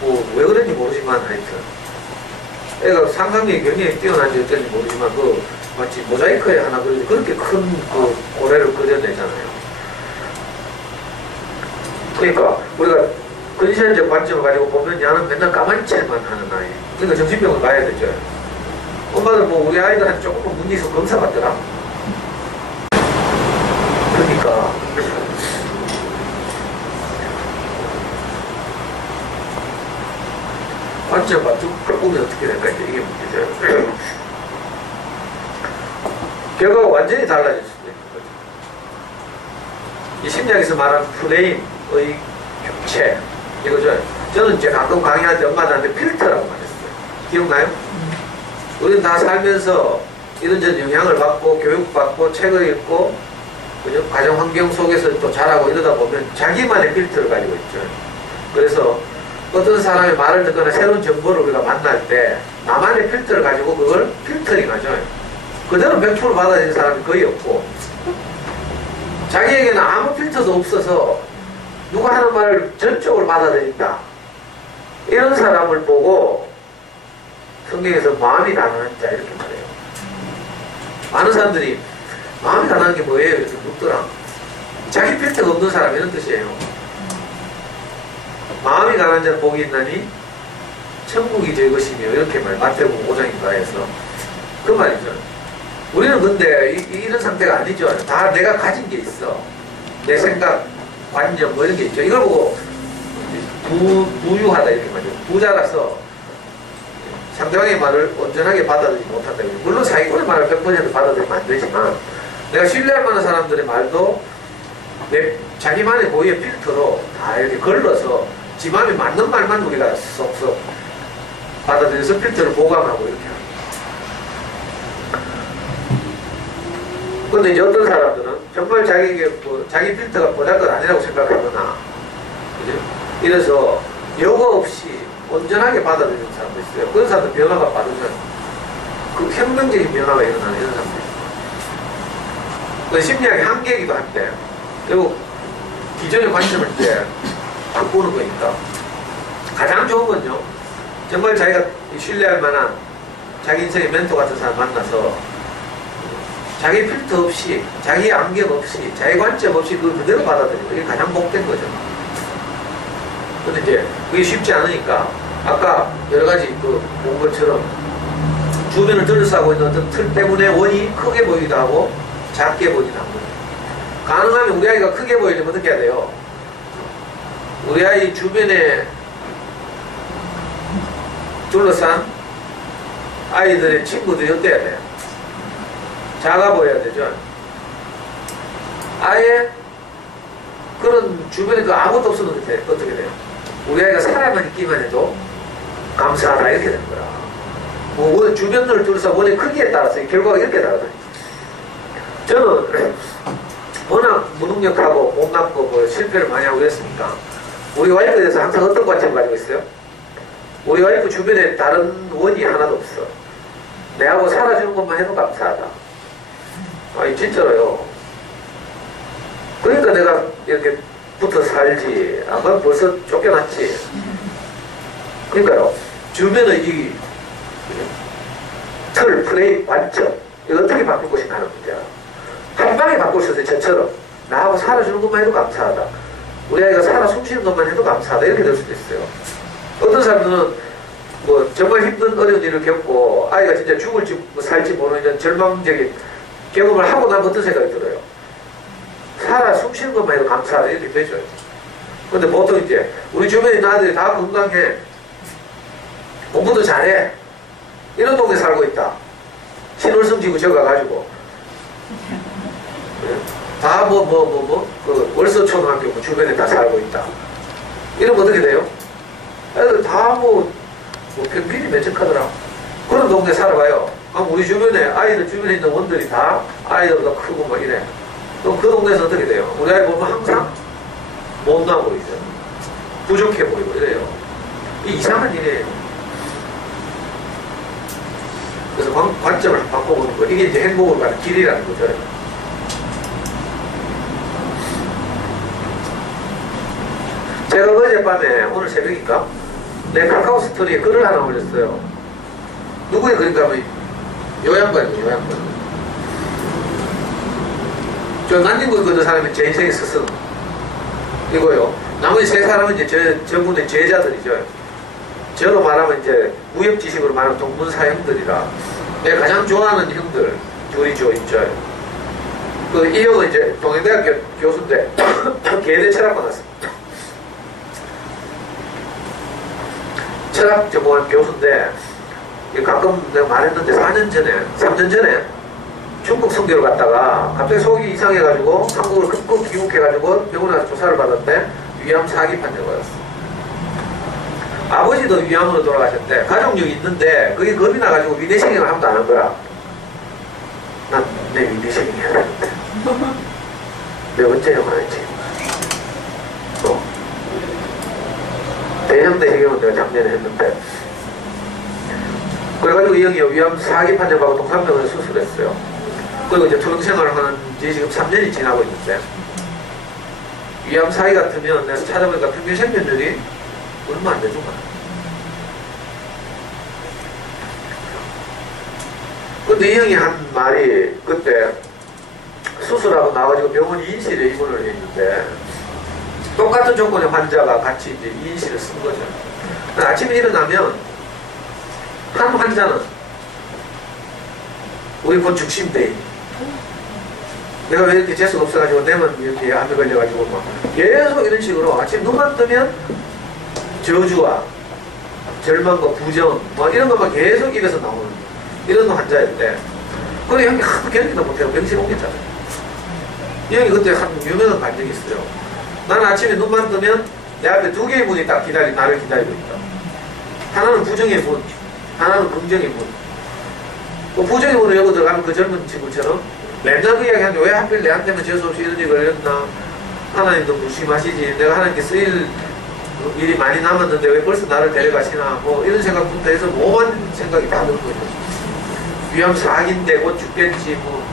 뭐 왜 그런지 모르지만 하여튼 애가 상상력이 굉장히 뛰어난지 어쩐지 모르지만 그 마치 모자이크에 하나 그리고 그렇게 큰 그 고래를 그려내잖아요. 그러니까 우리가 근시안적 관점을 가지고 보면 야는 맨날 까만 채만 하는 아이. 그러니까 정신병을 가야 되죠. 엄마들 뭐 우리 아이들한테 조금만 문제 있어 검사 받더라. 그러니까 관점 맞추고 보면 어떻게 될까 이게 문제죠. 결과가 완전히 달라질 수도 있는 거죠. 이 심리학에서 말하는 프레임의 교체 이거죠. 저는 이제 가끔 강의할 때 엄마들한테 필터라고 말했어요. 기억나요? 우리는 다 살면서 이런저런 영향을 받고 교육받고 책을 읽고 그죠? 가정 환경 속에서 또 자라고 이러다 보면 자기만의 필터를 가지고 있죠. 그래서 어떤 사람의 말을 듣거나 새로운 정보를 우리가 만날 때 나만의 필터를 가지고 그걸 필터링 하죠. 그대로 100% 받아들이는 사람이 거의 없고 자기에게는 아무 필터도 없어서 누가 하는 말을 전적으로 받아들인다. 이런 사람을 보고 성경에서 마음이 가난한 자 이렇게 말해요. 많은 사람들이 마음이 가난한 게 뭐예요? 이렇게 묻더라. 자기 필터가 없는 사람 이런 뜻이에요. 마음이 가난한 자는 복이 있나니 천국이 제 것이며 이렇게 말 마태복음 5장인가 해서 그 말이죠. 우리는 근데 이런 상태가 아니죠. 다 내가 가진 게 있어. 내 생각, 관념 뭐 이런 게 있죠. 이걸 보고 부유하다 이렇게 말이죠. 부자라서 상대방의 말을 온전하게 받아들이지 못한다. 물론 자기의 말을 100% 받아들이면 안 되지만 내가 신뢰할 만한 사람들의 말도 자기만의 고유의 필터로 다 이렇게 걸러서 지 마음에 맞는 말만 우리가 쏙쏙 받아들여서 필터를 보강하고 이렇게 합니다. 근데 이제 어떤 사람들은 정말 자기 필터가 보잘것 아니라고 생각하거나, 그죠? 이래서 여과 없이 온전하게 받아들이는 사람도 있어요. 그런 사람들 변화가 빠르면 그 혁명적인 변화가 일어나는 이런 사람도 있어요. 그 심리학의 한계이기도 한데, 그리고 기존의 관점을 이제 바꾸는 거니까 가장 좋은 건요, 정말 자기가 신뢰할 만한 자기 인생의 멘토 같은 사람 만나서 자기 필터 없이, 자기 안경 없이, 자기 관점 없이 그걸 그대로 받아들이고 이게 가장 복된 거죠. 근데 이제 그게 쉽지 않으니까 아까 여러 가지 본 것처럼 주변을 둘러싸고 있는 어떤 틀 때문에 원이 크게 보이기도 하고 작게 보이기도 하고, 가능하면 우리 아이가 크게 보이려면 어떻게 해야 돼요? 우리 아이 주변에 둘러싼 아이들의 친구들이 어때야 돼요? 작아 보여야 되죠. 아예 그런 주변에 그 아무것도 없어도 어떻게 돼요? 우리 아이가 살아만 있기만 해도 감사하다 이렇게 되는 거야. 뭐 주변을 둘러싸 원의 크기에 따라서 결과가 이렇게 다르다. 저는 워낙 무능력하고 못났고 뭐 실패를 많이 하고 그랬으니까 우리 와이프에 대해서 항상 어떤 관점을 가지고 있어요? 우리 와이프 주변에 다른 원이 하나도 없어. 내하고 살아주는 것만 해도 감사하다. 아니 진짜로요. 그러니까 내가 이렇게 붙어 살지. 아까 벌써 쫓겨났지. 그러니까요. 주변의 이 틀, 프레임, 관점 이거 어떻게 바꿀 것인가 하는 문제야. 한 방에 바꿀 수 있어요. 저처럼 나하고 살아주는 것만 해도 감사하다. 우리 아이가 살아 숨쉬는 것만 해도 감사하다. 이렇게 될 수도 있어요. 어떤 사람들은 뭐 정말 힘든 어려운 일을 겪고 아이가 진짜 죽을지 살지 모르는 절망적인 경험을 하고 나면 어떤 생각이 들어요? 살아 숨쉬는 것만 해도 감사하다 이렇게 되죠. 근데 보통 이제 우리 주변에 있는 아들이 다 건강해, 공부도 잘해, 이런 동네 살고 있다. 신월성 지구 저가 가지고 다 그 월서초등학교 그 주변에 다 살고 있다. 이러면 어떻게 돼요? 애들 다 평균이 매적하더라. 그런 동네 살아봐요. 그럼 우리 주변에 아이들 주변에 있는 원들이 다 아이들보다 크고 막 이래. 그럼 그 동네에서 어떻게 돼요? 우리 아이 보면 항상 못나 보이죠. 부족해 보이고 이래요. 이 이상한 일이에요. 그래서 관점을 바꿔보는 거, 이게 이제 행복으로 가는 길이라는 거죠. 제가 어젯밤에 오늘 새벽인가 내 카카오 스토리에 글을 하나 올렸어요. 누구의 그림가 하면 요 양반이에요, 요 양반. 저 난닝구 걷는 사람이 제 인생의 스승. 이거요. 나머지 세 사람은 이제 저분의 제자들이죠. 저로 말하면 이제 무협 지식으로 말하면 동문사 형들이라. 내가 가장 좋아하는 형들 둘이죠, 있죠. 이 형은 이제 동양대학교 교수인데, 계대 철학과 났습니다. 철학 전공한 교수인데, 가끔 내가 말했는데 4년 전에, 3년 전에 중국 선교를 갔다가 갑자기 속이 이상해가지고 한국을 급급 귀국해가지고 병원에 가서 조사를 받았는데 위암 4기 판정을 받았어. 아버지도 위암으로 돌아가셨대. 가족력이 있는데 그게 겁이 나가지고 위내시경을 아무도 안 한 거야. 난 내 위내시경 해야 되는데 몇 번째냐고 안 했지. 대형내시경은 내가 작년에 했는데, 그래가지고 이 형이 위암 4기 판정받고 동산병원에 수술했어요. 그리고 이제 투병 생활을 하는 지 지금 3년이 지나고 있는데, 위암 4기 같으면 내가 찾아보니까 평균 생존율이 얼마 안 되는 거야. 근데 이 형이 한 말이, 그때 수술하고 나와가지고 병원 2인실에 입원을 했는데, 똑같은 조건의 환자가 같이 이제 2인실을 쓴 거죠. 아침에 일어나면 한 환자는 우리 본 중심대인. 내가 왜 이렇게 재수가 없어가지고 내만 이렇게 암에 걸려가지고 막 계속 이런 식으로 아침 눈만 뜨면 저주와 절망과 부정 뭐 이런 것만 계속 입에서 나오는 이런 환자였대. 그래 형이 하도 견디도 못해서 병실 옮겼잖아요. 이 형이 그때 한 유명한 반적이 있어요. 나는 아침에 눈만 뜨면 내 앞에 두 개의 문이 딱 나를 기다리고 있다. 하나는 부정의 문, 하나는 긍정의 문. 부정의 문을 열고 들어가면 그 젊은 친구처럼 맨날 그 이야기 하는데 왜 하필 내한테만 재수없이 이런 일이 걸렸나. 하나님도 무심하시지. 내가 하나님께 쓰일 일이 많이 남았는데 왜 벌써 나를 데려가시나. 뭐 이런 생각부터 해서 오만 생각이 다 드는 거죠. 위암 4기인데 곧 죽겠지 뭐.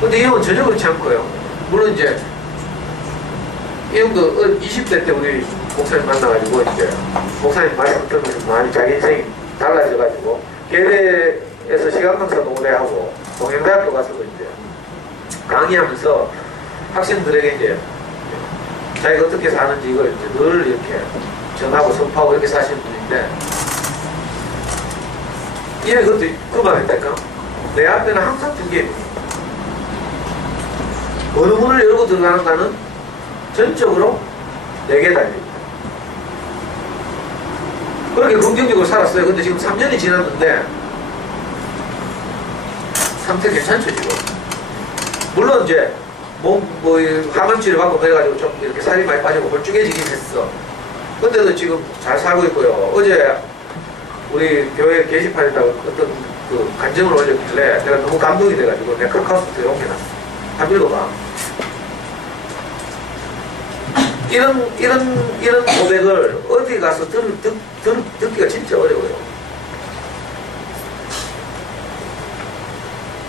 근데 이 형은 전혀 그렇지 않고요. 물론 이제 이 형도 20대 때 우리 목사님 만나가지고 이제 목사님 말씀 들으면서 많이 자기 인생이 달라져가지고 계대에서 시간 강사도 오래 하고 동양대학교 가서도 이제 강의하면서 학생들에게 이제 자기가 어떻게 사는지 이걸 이제 늘 이렇게 전하고 선포하고 이렇게 사시는 분인데, 이 형이 그것도 그 말했다니까. 내 앞에는 항상 두 개의 문이. 어느 문을 열고 들어가는가는 전적으로 내게 달립니다. 그렇게 긍정적으로 살았어요. 근데 지금 3년이 지났는데 상태 괜찮죠 지금. 물론 이제 항암치료 받고 그래가지고 좀 이렇게 살이 많이 빠지고 홀쭉해지긴 했어. 근데도 지금 잘 살고 있고요. 어제 우리 교회 게시판에다가 어떤 그 간증을 올렸길래 내가 너무 감동이 돼가지고 내가 카카오스톡에 옮겨놨어. 한번 읽어봐. 이런 고백을 어디 가서 듣기가 진짜 어려워요.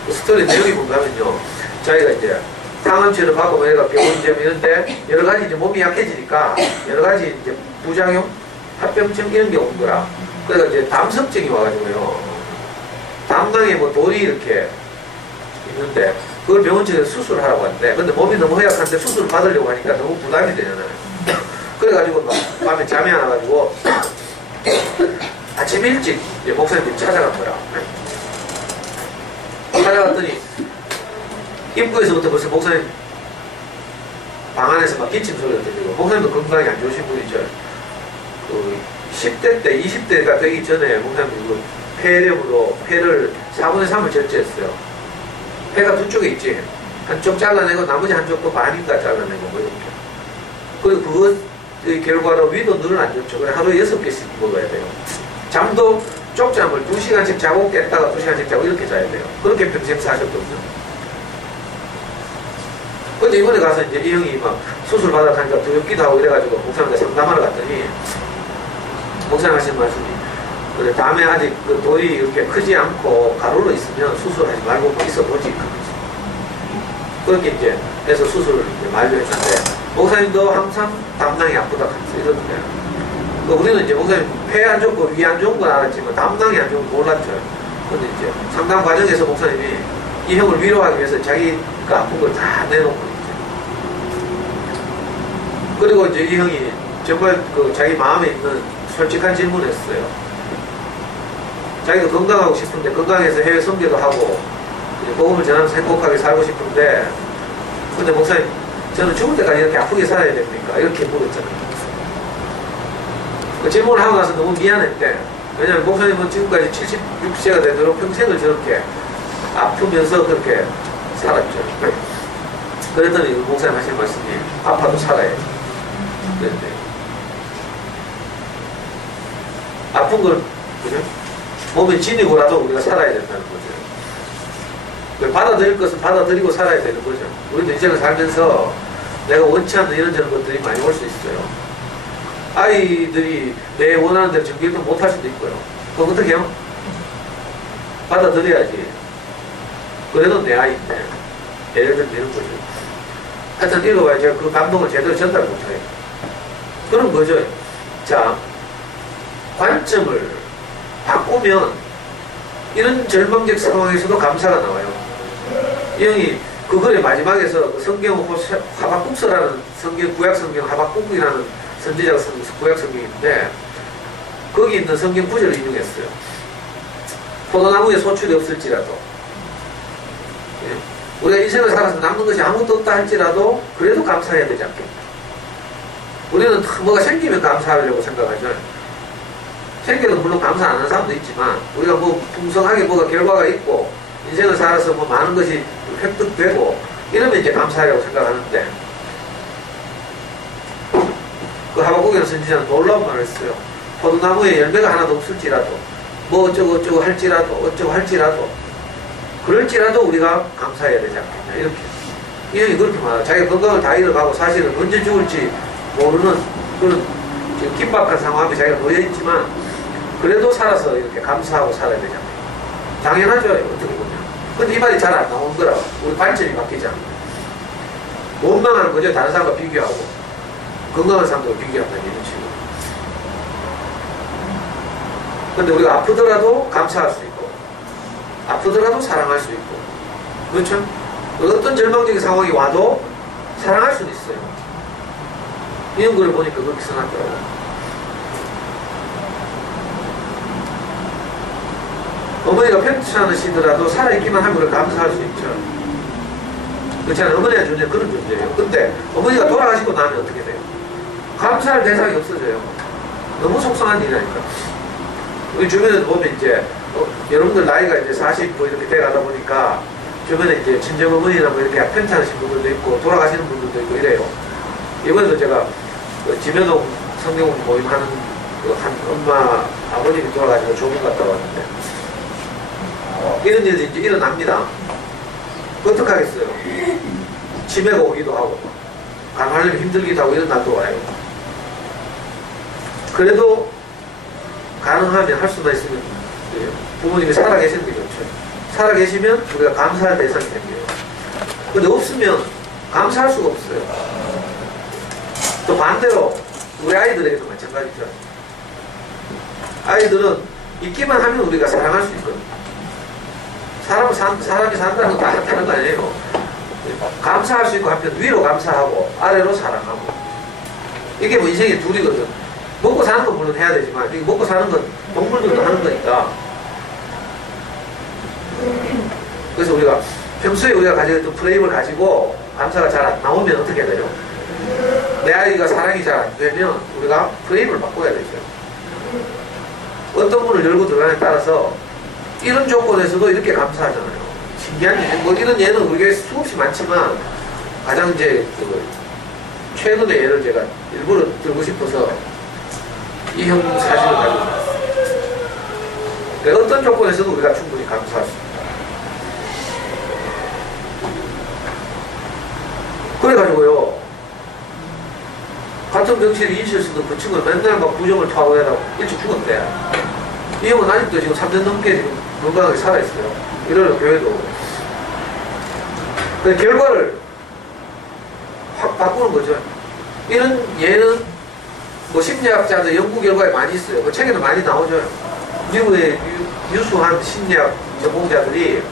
그 스토리 내용이 뭔가 하면요. 자기가 이제 항암치료를 받고 내가 병원점 이런데 여러 가지 이제 몸이 약해지니까 여러 가지 이제 부작용, 합병증 이런 게 온 거야. 그래서 이제 담석증이 와가지고요. 담낭에 뭐 돌이 이렇게 있는데 그걸 병원 측에서 수술을 하라고 하는데, 근데 몸이 너무 허약한데 수술을 받으려고 하니까 너무 부담이 되잖아요. 그래가지고 막 밤에 잠이 안 와가지고 아침 일찍 이제 목사님이 찾아간 거야. 찾아갔더니 입구에서부터 벌써 목사님 방 안에서 막 기침 소리가 들리고, 목사님도 건강이 안 좋으신 분이죠. 그 10대 때, 20대가 되기 전에 목사님이 그 폐렴으로 폐를 4분의 3을 절제했어요. 폐가 두 쪽에 있지. 한쪽 잘라내고 나머지 한쪽도 반인가 잘라내고 뭐 이렇게. 그리고 그것의 결과로 위도 늘 안 좋죠. 그래 하루에 6개씩 먹어야 돼요. 잠도 쪽잠을 2시간씩 자고 깼다가 2시간씩 자고 이렇게 자야 돼요. 그렇게 평생 사셨거든요. 근데 이번에 가서 이제 이 형이 막 수술 받아가니까 두렵기도 하고 이래가지고 목사님한테 상담하러 갔더니 목사님 하시는 말씀이, 그래 다음에 아직 그 돌이 이렇게 크지 않고 가루로 있으면 수술하지 말고 뭐 있어보지. 그렇게 이제 해서 수술을 이제 만료했는데, 목사님도 항상 담낭이 아프다 하면서 이러는데, 우리는 이제 목사님 폐 안 좋고 위 안 좋은 건 알았지만 담낭이 안 좋은 건 몰랐죠. 근데 이제 상담 과정에서 목사님이 이 형을 위로하기 위해서 자기가 아픈 걸 다 내놓고 이제. 그리고 이제 이 형이 정말 그 자기 마음에 있는 솔직한 질문을 했어요. 자기도 건강하고 싶은데 건강해서 해외 선교도 하고 복음을 전하면서 행복하게 살고 싶은데 근데 목사님 저는 죽을 때까지 이렇게 아프게 살아야 됩니까? 이렇게 물었잖아요. 그 질문을 하고 나서 너무 미안했대. 왜냐면 목사님은 지금까지 76세가 되도록 평생을 저렇게 아프면서 그렇게 살았죠. 그랬더니 목사님 하신 말씀이 아파도 살아야 돼. 그랬대. 아픈 걸 그죠? 몸에 지니고라도 우리가 살아야 된다는 거죠. 받아들일 것은 받아들이고 살아야 되는 거죠. 우리도 인생을 살면서 내가 원치 않는 이런저런 것들이 많이 올 수 있어요. 아이들이 내 원하는 대로 정기도 못할 수도 있고요. 그럼 어떻게 해요? 받아들여야지. 그래도 내 아이인데 예를 들면 되는 거죠. 하여튼 읽어봐야 제가 그 감동을 제대로 전달 못해요. 그런 거죠. 자, 관점을 바꾸면 이런 절망적 상황에서도 감사가 나와요. 이 형이 그 글의 마지막에서 그 성경 하박국서라는 성경, 구약 성경 하박국이라는 선지자가 쓴 구약 성경인데 거기 있는 성경 구절을 인용했어요. 포도나무에 소출이 없을지라도 우리가 인생을 살아서 남는 것이 아무것도 없다 할지라도 그래도 감사해야 되지 않겠나. 우리는 뭐가 생기면 감사하려고 생각하죠. 생겨도 물론 감사 안 하는 사람도 있지만 우리가 뭐 풍성하게 뭐가 결과가 있고 인생을 살아서 뭐 많은 것이 획득되고 이러면 이제 감사하려고 생각하는데 그 하박국이라는 선지자는 놀라운 말을 했어요. 포도나무에 열매가 하나도 없을지라도 뭐 어쩌고 할지라도 그럴지라도 우리가 감사해야 되지 않겠냐 이렇게 이 형이 그렇게 말해요. 자기가 건강을 다 잃어가고 사실은 언제 죽을지 모르는 그런 지금 긴박한 상황에 자기가 놓여있지만 그래도 살아서 이렇게 감사하고 살아야 되지 않겠냐. 당연하죠. 어떻게 보면. 근데 이 말이 잘 안 나오는 거라고. 우리 관점이 바뀌지 않고 원망하는 거죠. 다른 사람과 비교하고 건강한 사람과 비교한다는 이런 식으로. 근데 우리가 아프더라도 감사할 수 있고 아프더라도 사랑할 수 있고 그렇죠? 어떤 절망적인 상황이 와도 사랑할 수는 있어요. 이런 걸 보니까 그렇게 써놨더라고요. 어머니가 편찮으시더라도 살아있기만 하면 그걸 감사할 수 있죠. 그렇잖아요. 어머니가 존재 그런 존재예요. 근데 어머니가 돌아가시고 나면 어떻게 돼요? 감사할 대상이 없어져요. 너무 속상한 일이니까. 우리 주변에 보면 이제 여러분들 나이가 이제 40 뭐 이렇게 돼가다 보니까 주변에 이제 친정 어머니나 뭐 이렇게 편찮으신 분들도 있고 돌아가시는 분들도 있고 이래요. 이번에도 제가 그 지면동 성경 모임 하는 그 한 엄마 아버님이 돌아가시고 조문 갔다 왔는데 이런 일이 이제 일어납니다. 어떡 하겠어요? 치매가 오기도 하고 가만히 힘들기도 하고 이런 날도 와요. 그래도 가능하면 할 수만 있으면 부모님이 살아계시는 게 좋죠. 살아계시면 우리가 감사할 대상이 생겨요. 근데 없으면 감사할 수가 없어요. 또 반대로 우리 아이들에게도 마찬가지죠. 아이들은 있기만 하면 우리가 사랑할 수 있거든요. 사람이 산다는 건 다 다른 거 아니에요. 감사할 수 있고 한편 위로 감사하고 아래로 사랑하고 이게 뭐 인생의 둘이거든. 먹고 사는 건 물론 해야 되지만 이게 먹고 사는 건 동물들도 하는 거니까. 그래서 우리가 평소에 우리가 가지고 있던 프레임을 가지고 감사가 잘 안 나오면 어떻게 해야 돼요? 내 아이가 사랑이 잘 안 되면 우리가 프레임을 바꿔야 되죠. 어떤 문을 열고 들어가냐에 따라서 이런 조건에서도 이렇게 감사하잖아요. 신기한 일. 뭐 이런 예는 우리가 수없이 많지만 가장 이제 그 최근의 예를 제가 일부러 들고 싶어서 이 형 사진을 가지고 왔어요. 그러니까 어떤 조건에서도 우리가 충분히 감사할 수 있다. 그래가지고요. 같은 병실에 인실 쓰던 그 친구는 맨날 막 부정을 토하고 일찍 죽었대. 이 형은 아직도 지금 3년 넘게 지금 건강하게 살아있어요. 이러는 교회도. 그 결과를 확 바꾸는 거죠. 이런 예는 뭐 심리학자들 연구 결과에 많이 있어요. 그 책에도 많이 나오죠. 미국의 유수한 심리학 전공자들이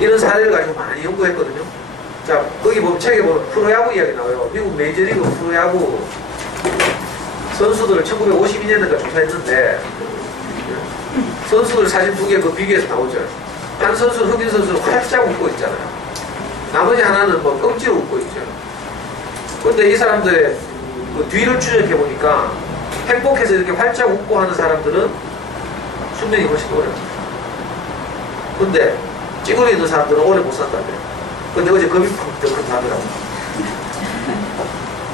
이런 사례를 가지고 많이 연구했거든요. 자, 거기 보면 책에 보면 프로야구 이야기 나와요. 미국 메이저리그 프로야구 선수들을 1952년도까지 조사했는데 선수들 사진 두 개 그 비교해서 나오죠. 한 선수, 흑인 선수는 활짝 웃고 있잖아요. 나머지 하나는 뭐 끔찍 웃고 있죠. 근데 이 사람들의 그 뒤를 추적해 보니까 행복해서 이렇게 활짝 웃고 하는 사람들은 수명이 훨씬 오래요. 근데 찌그러 있는 사람들은 오래 못 산다고요. 근데 어제 겁이 펑 나더라고.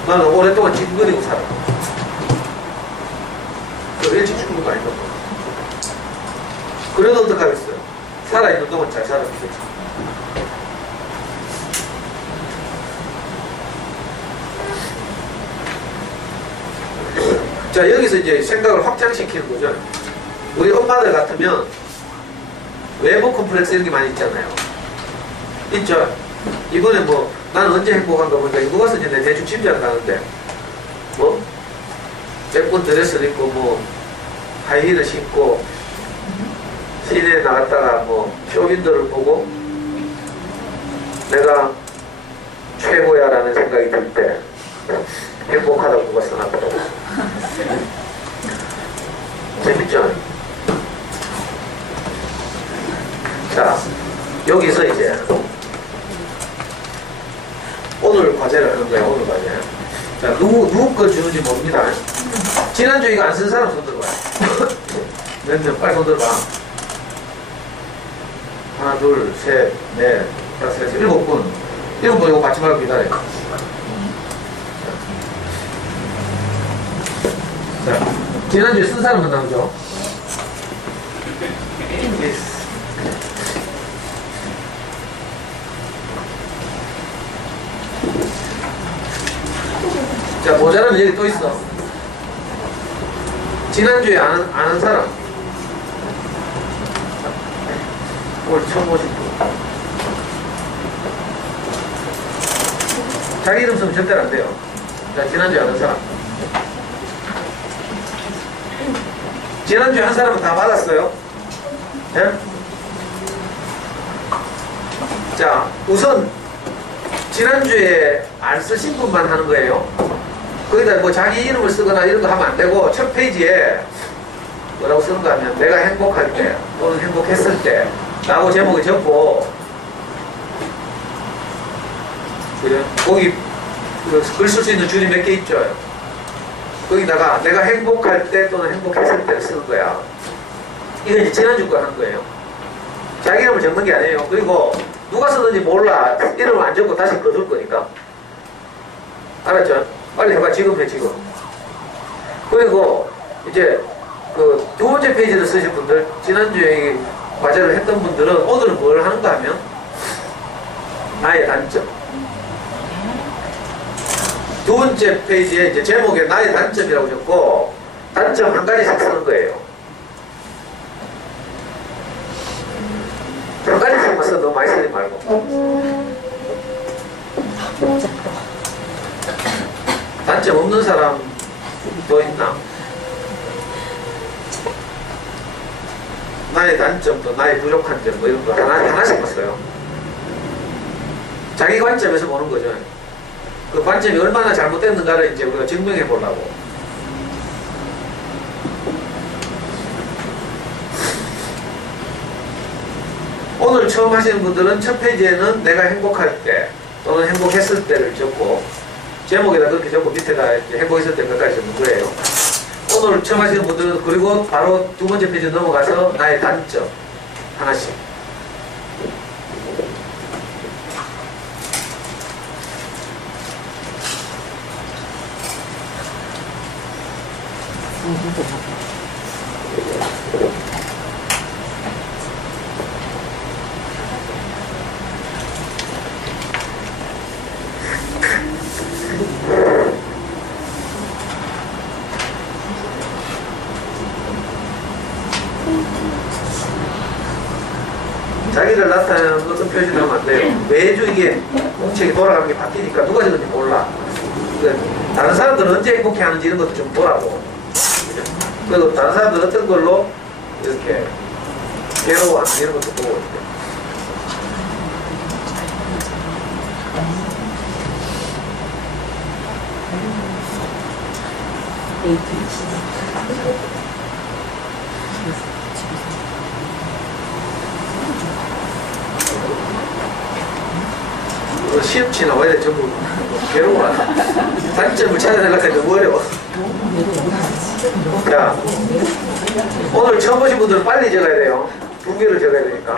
나는 오랫동안 찌그러지고 살아. 그 일찍 죽는 것도 아닌가 봐. 그래도 어떡하겠어요? 살아있는 동안 잘 살아면 되지. 자, 여기서 이제 생각을 확장시키는 거죠. 우리 엄마들 같으면 외모 컴플렉스 이런 게 많이 있잖아요. 있죠? 이번에 뭐 나는 언제 행복한가 보니까 누가 쓰지 내 대충 짐작을 하는데 뭐 예쁜 드레스를 입고 뭐 하이힐을 신고 시내에 나갔다가 뭐 쇼윈도를 보고 내가 최고야 라는 생각이 들 때 행복하다고 누가 써놨더라고. 재밌죠? 자, 여기서 이제 오늘 과제를 하는 거예요. 오늘 과제. 자, 누구 거 주는지 모릅니다. 지난주에 이거 안 쓴 사람 손 들어봐요. 몇 명 빨리 손 들어봐. 하나, 둘, 셋, 넷, 다섯, 여섯, 일곱 분. 일곱 분 이거 받지 말고 기다려요. 자, 지난주에 쓴 사람은 나오죠? 자, 모자라면 여기 또 있어. 지난주에 아는 사람. 오늘 처음 오신 분. 자기 이름 쓰면 절대로 안 돼요. 자, 지난주에 아는 사람. 지난주에 한 사람은 다 받았어요? 예? 자, 우선 지난주에 안 쓰신 분만 하는 거예요. 거기다 뭐 자기 이름을 쓰거나 이런 거 하면 안 되고 첫 페이지에 뭐라고 쓰는가 하면 내가 행복할 때 또는 행복했을 때 라고 제목을 적고 그래? 거기 글 쓸 수 있는 줄이 몇 개 있죠. 거기다가 내가 행복할 때 또는 행복했을 때 쓰는 거야. 이건 이제 지난주 거 하는 거예요. 자기 이름을 적는 게 아니에요. 그리고 누가 쓰는지 몰라. 이름을 안 적고 다시 거둘 거니까. 알았죠? 빨리 해봐. 지금 해, 지금. 그리고 이제 그 두 번째 페이지를 쓰실 분들, 지난주에 과제를 했던 분들은 오늘은 뭘 하는가 하면 나의 단점. 두 번째 페이지에 이제 제목에 나의 단점이라고 적고 단점 한 가지씩 쓰는 거예요. 한 가지씩만 써. 너무 많이 쓰지 말고. 단점 없는 사람 또 있나? 나의 단점 또 나의 부족한 점 뭐 이런 거 하나씩 봤어요. 자기 관점에서 보는 거죠. 그 관점이 얼마나 잘못됐는가를 이제 우리가 증명해 보려고. 오늘 처음 하시는 분들은 첫 페이지에는 내가 행복할 때 또는 행복했을 때를 적고 제목에다 그렇게 적고 밑에다 이제 행복했을 때 몇가지 적는 거예요. 오늘 처음 하시는 분들은 그리고 바로 두 번째 페이지 넘어가서 나의 단점 하나씩. 자기를 나타내는 어떤 표시를 하면 안 돼요. 매주 이게 공책이 돌아가는 게 바뀌니까 누가 적은지 몰라. 다른 사람들은 언제 행복해 하는지 이런 것도 좀 보라고. 그리고 다른 사람들 어떤 걸로 이렇게 괴로워하는 이런 것도 보고 있대. 시험치나 와야 전부 괴로워하는 단점을 찾아내려고 하니까 너무 어려워. 자, 오늘 처음 오신 분들은 빨리 적어야 돼요. 2개를 적어야 되니까.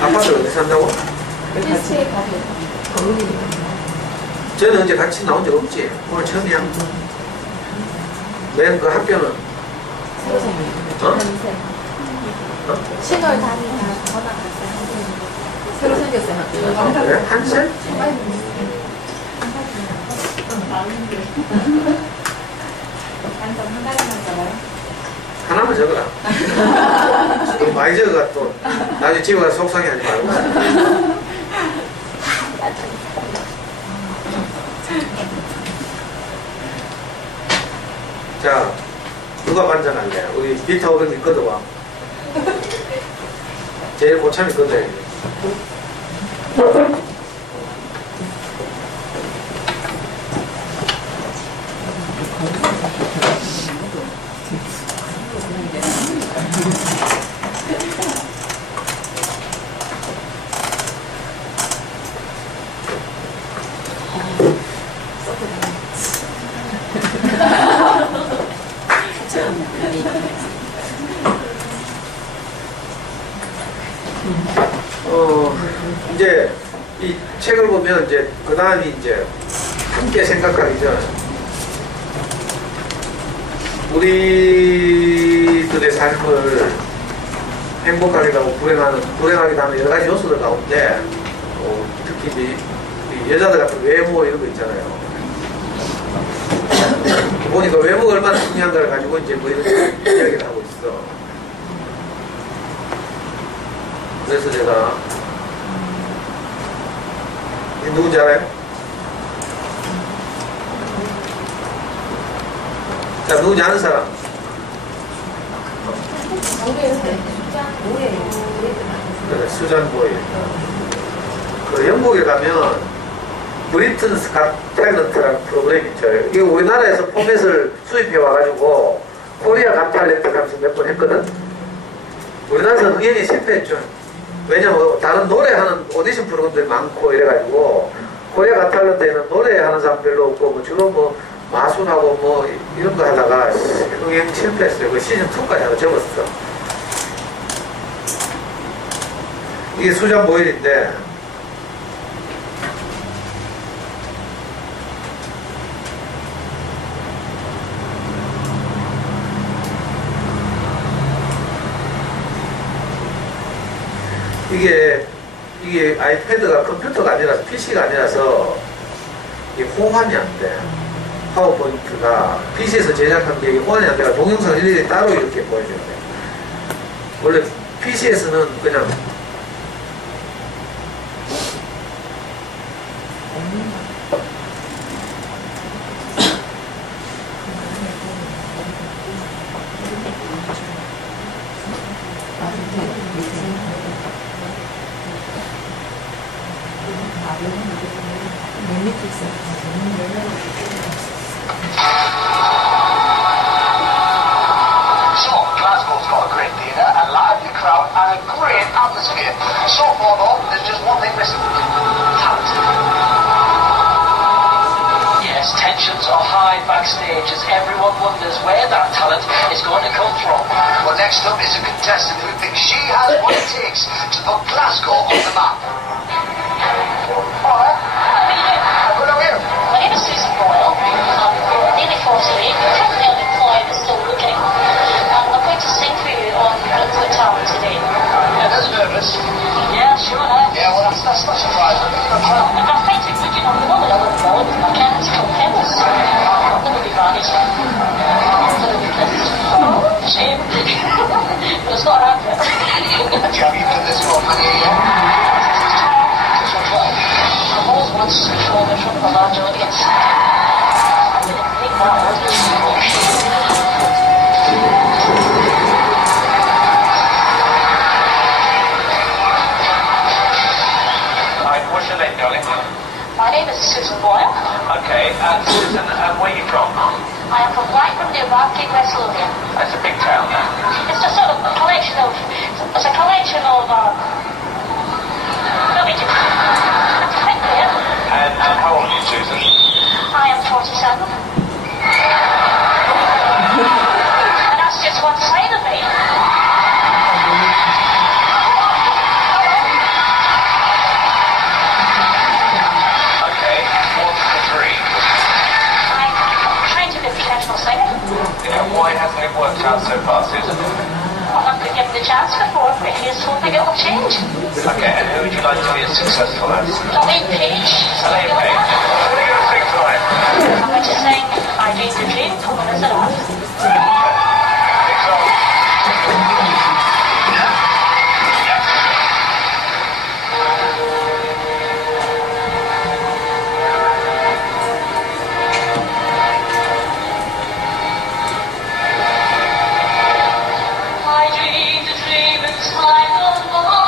아파트 어디 산다고? 저는 언제 같이 나온 적 없지. 오늘 처음이야. 맨 그 학교는 어? 7월 다니다 전화 갔어요. 새로 생겼어요. 그래? 한 살? 완전 한 달만 잡아요. 하나만 적어라. 너무 많이 적어가 또 나중에 집에 가서 속상해하지 말고. 자, 누가 반장할래? 우리 비타 오르니 걷어봐. 제일 고참이 걷어야 돼. 이제 이 책을 보면 이제 그 다음이 이제 함께 생각하기죠. 우리들의 삶을 행복하게 하고 불행하게 하는 여러 가지 요소들 가운데 특히 이 여자들 같은 외모 이런 거 있잖아요. 보니까 외모가 얼마나 중요한가를 가지고 이제 뭐 이런 이야기를 하고 있어. 그래서 제가 누군지 알아요? 자, 누군지 아는 사람? 그래, 수잔 보일. 그 영국에 가면 브리튼스 갓 탤런트라는 프로그램이 있죠. 이거 우리나라에서 포맷을 수입해 와가지고 코리아 갓 탤런트 하면서 몇 번 했거든. 우리나라에서 흥연히 실패했죠. 왜냐면 다른 노래하는 오디션 프로그램들이 많고 이래가지고 코리아 갓 탤런트에는 노래하는 사람 별로 없고 뭐 주로 뭐 마술하고 뭐 이런 거 하다가 흥행 실패했어요. 그 시즌2까지 하고 접었어. 이게 수잔 보일인데 이게 아이패드가 컴퓨터가 아니라서 PC가 아니라서 이게 호환이 안 돼. 파워포인트가 PC에서 제작한 게 호환이 안 돼가 동영상 일일이 따로 이렇게 보여줘야 돼. 원래 PC에서는 그냥 Glasgow's got a great theatre, a lively crowd, and a great atmosphere. So far, though, there's just one thing missing: talent. Yes, tensions are high backstage as everyone wonders where that talent is going to come from. Well, next up is a contestant who thinks she has what it takes to put Glasgow on the map. Alright. Good on you. My name is Susan Boyle. I'm nearly 48, currently unemployed but still looking. And I'm going to sing for you on Britain's Got Talent today. Yeah, that's nervous. Yeah, sure enough. Yeah, well, that's not surprising. I'm authentic, but you know, the one that I look forward to, my can't still pebbles. Never be vanished. Never be kissed. Shame. But it's not happening. Have you done this for many years? What's your name, darling? My name is Susan Boyle. Okay, Susan, where are you from? I am from Blackburn, near Rockgate, West Lothian. That's a big town. It's just sort of a collection of, And how old are you, Susan? I am 47. And that's just one side of me. Okay, what's the dream? I'm trying to be a professional singer. Yeah, why hasn't it worked out so far, Susan? Well, I've been given the chance before, but here's hoping it will change. Okay, and who would you like to be as successful as? Elaine Page. Elaine Page. What are you going to sing tonight? I'm going to sing I Dreamed a Dream from The Wizard of Oz. I dreamed a dream in time gone by.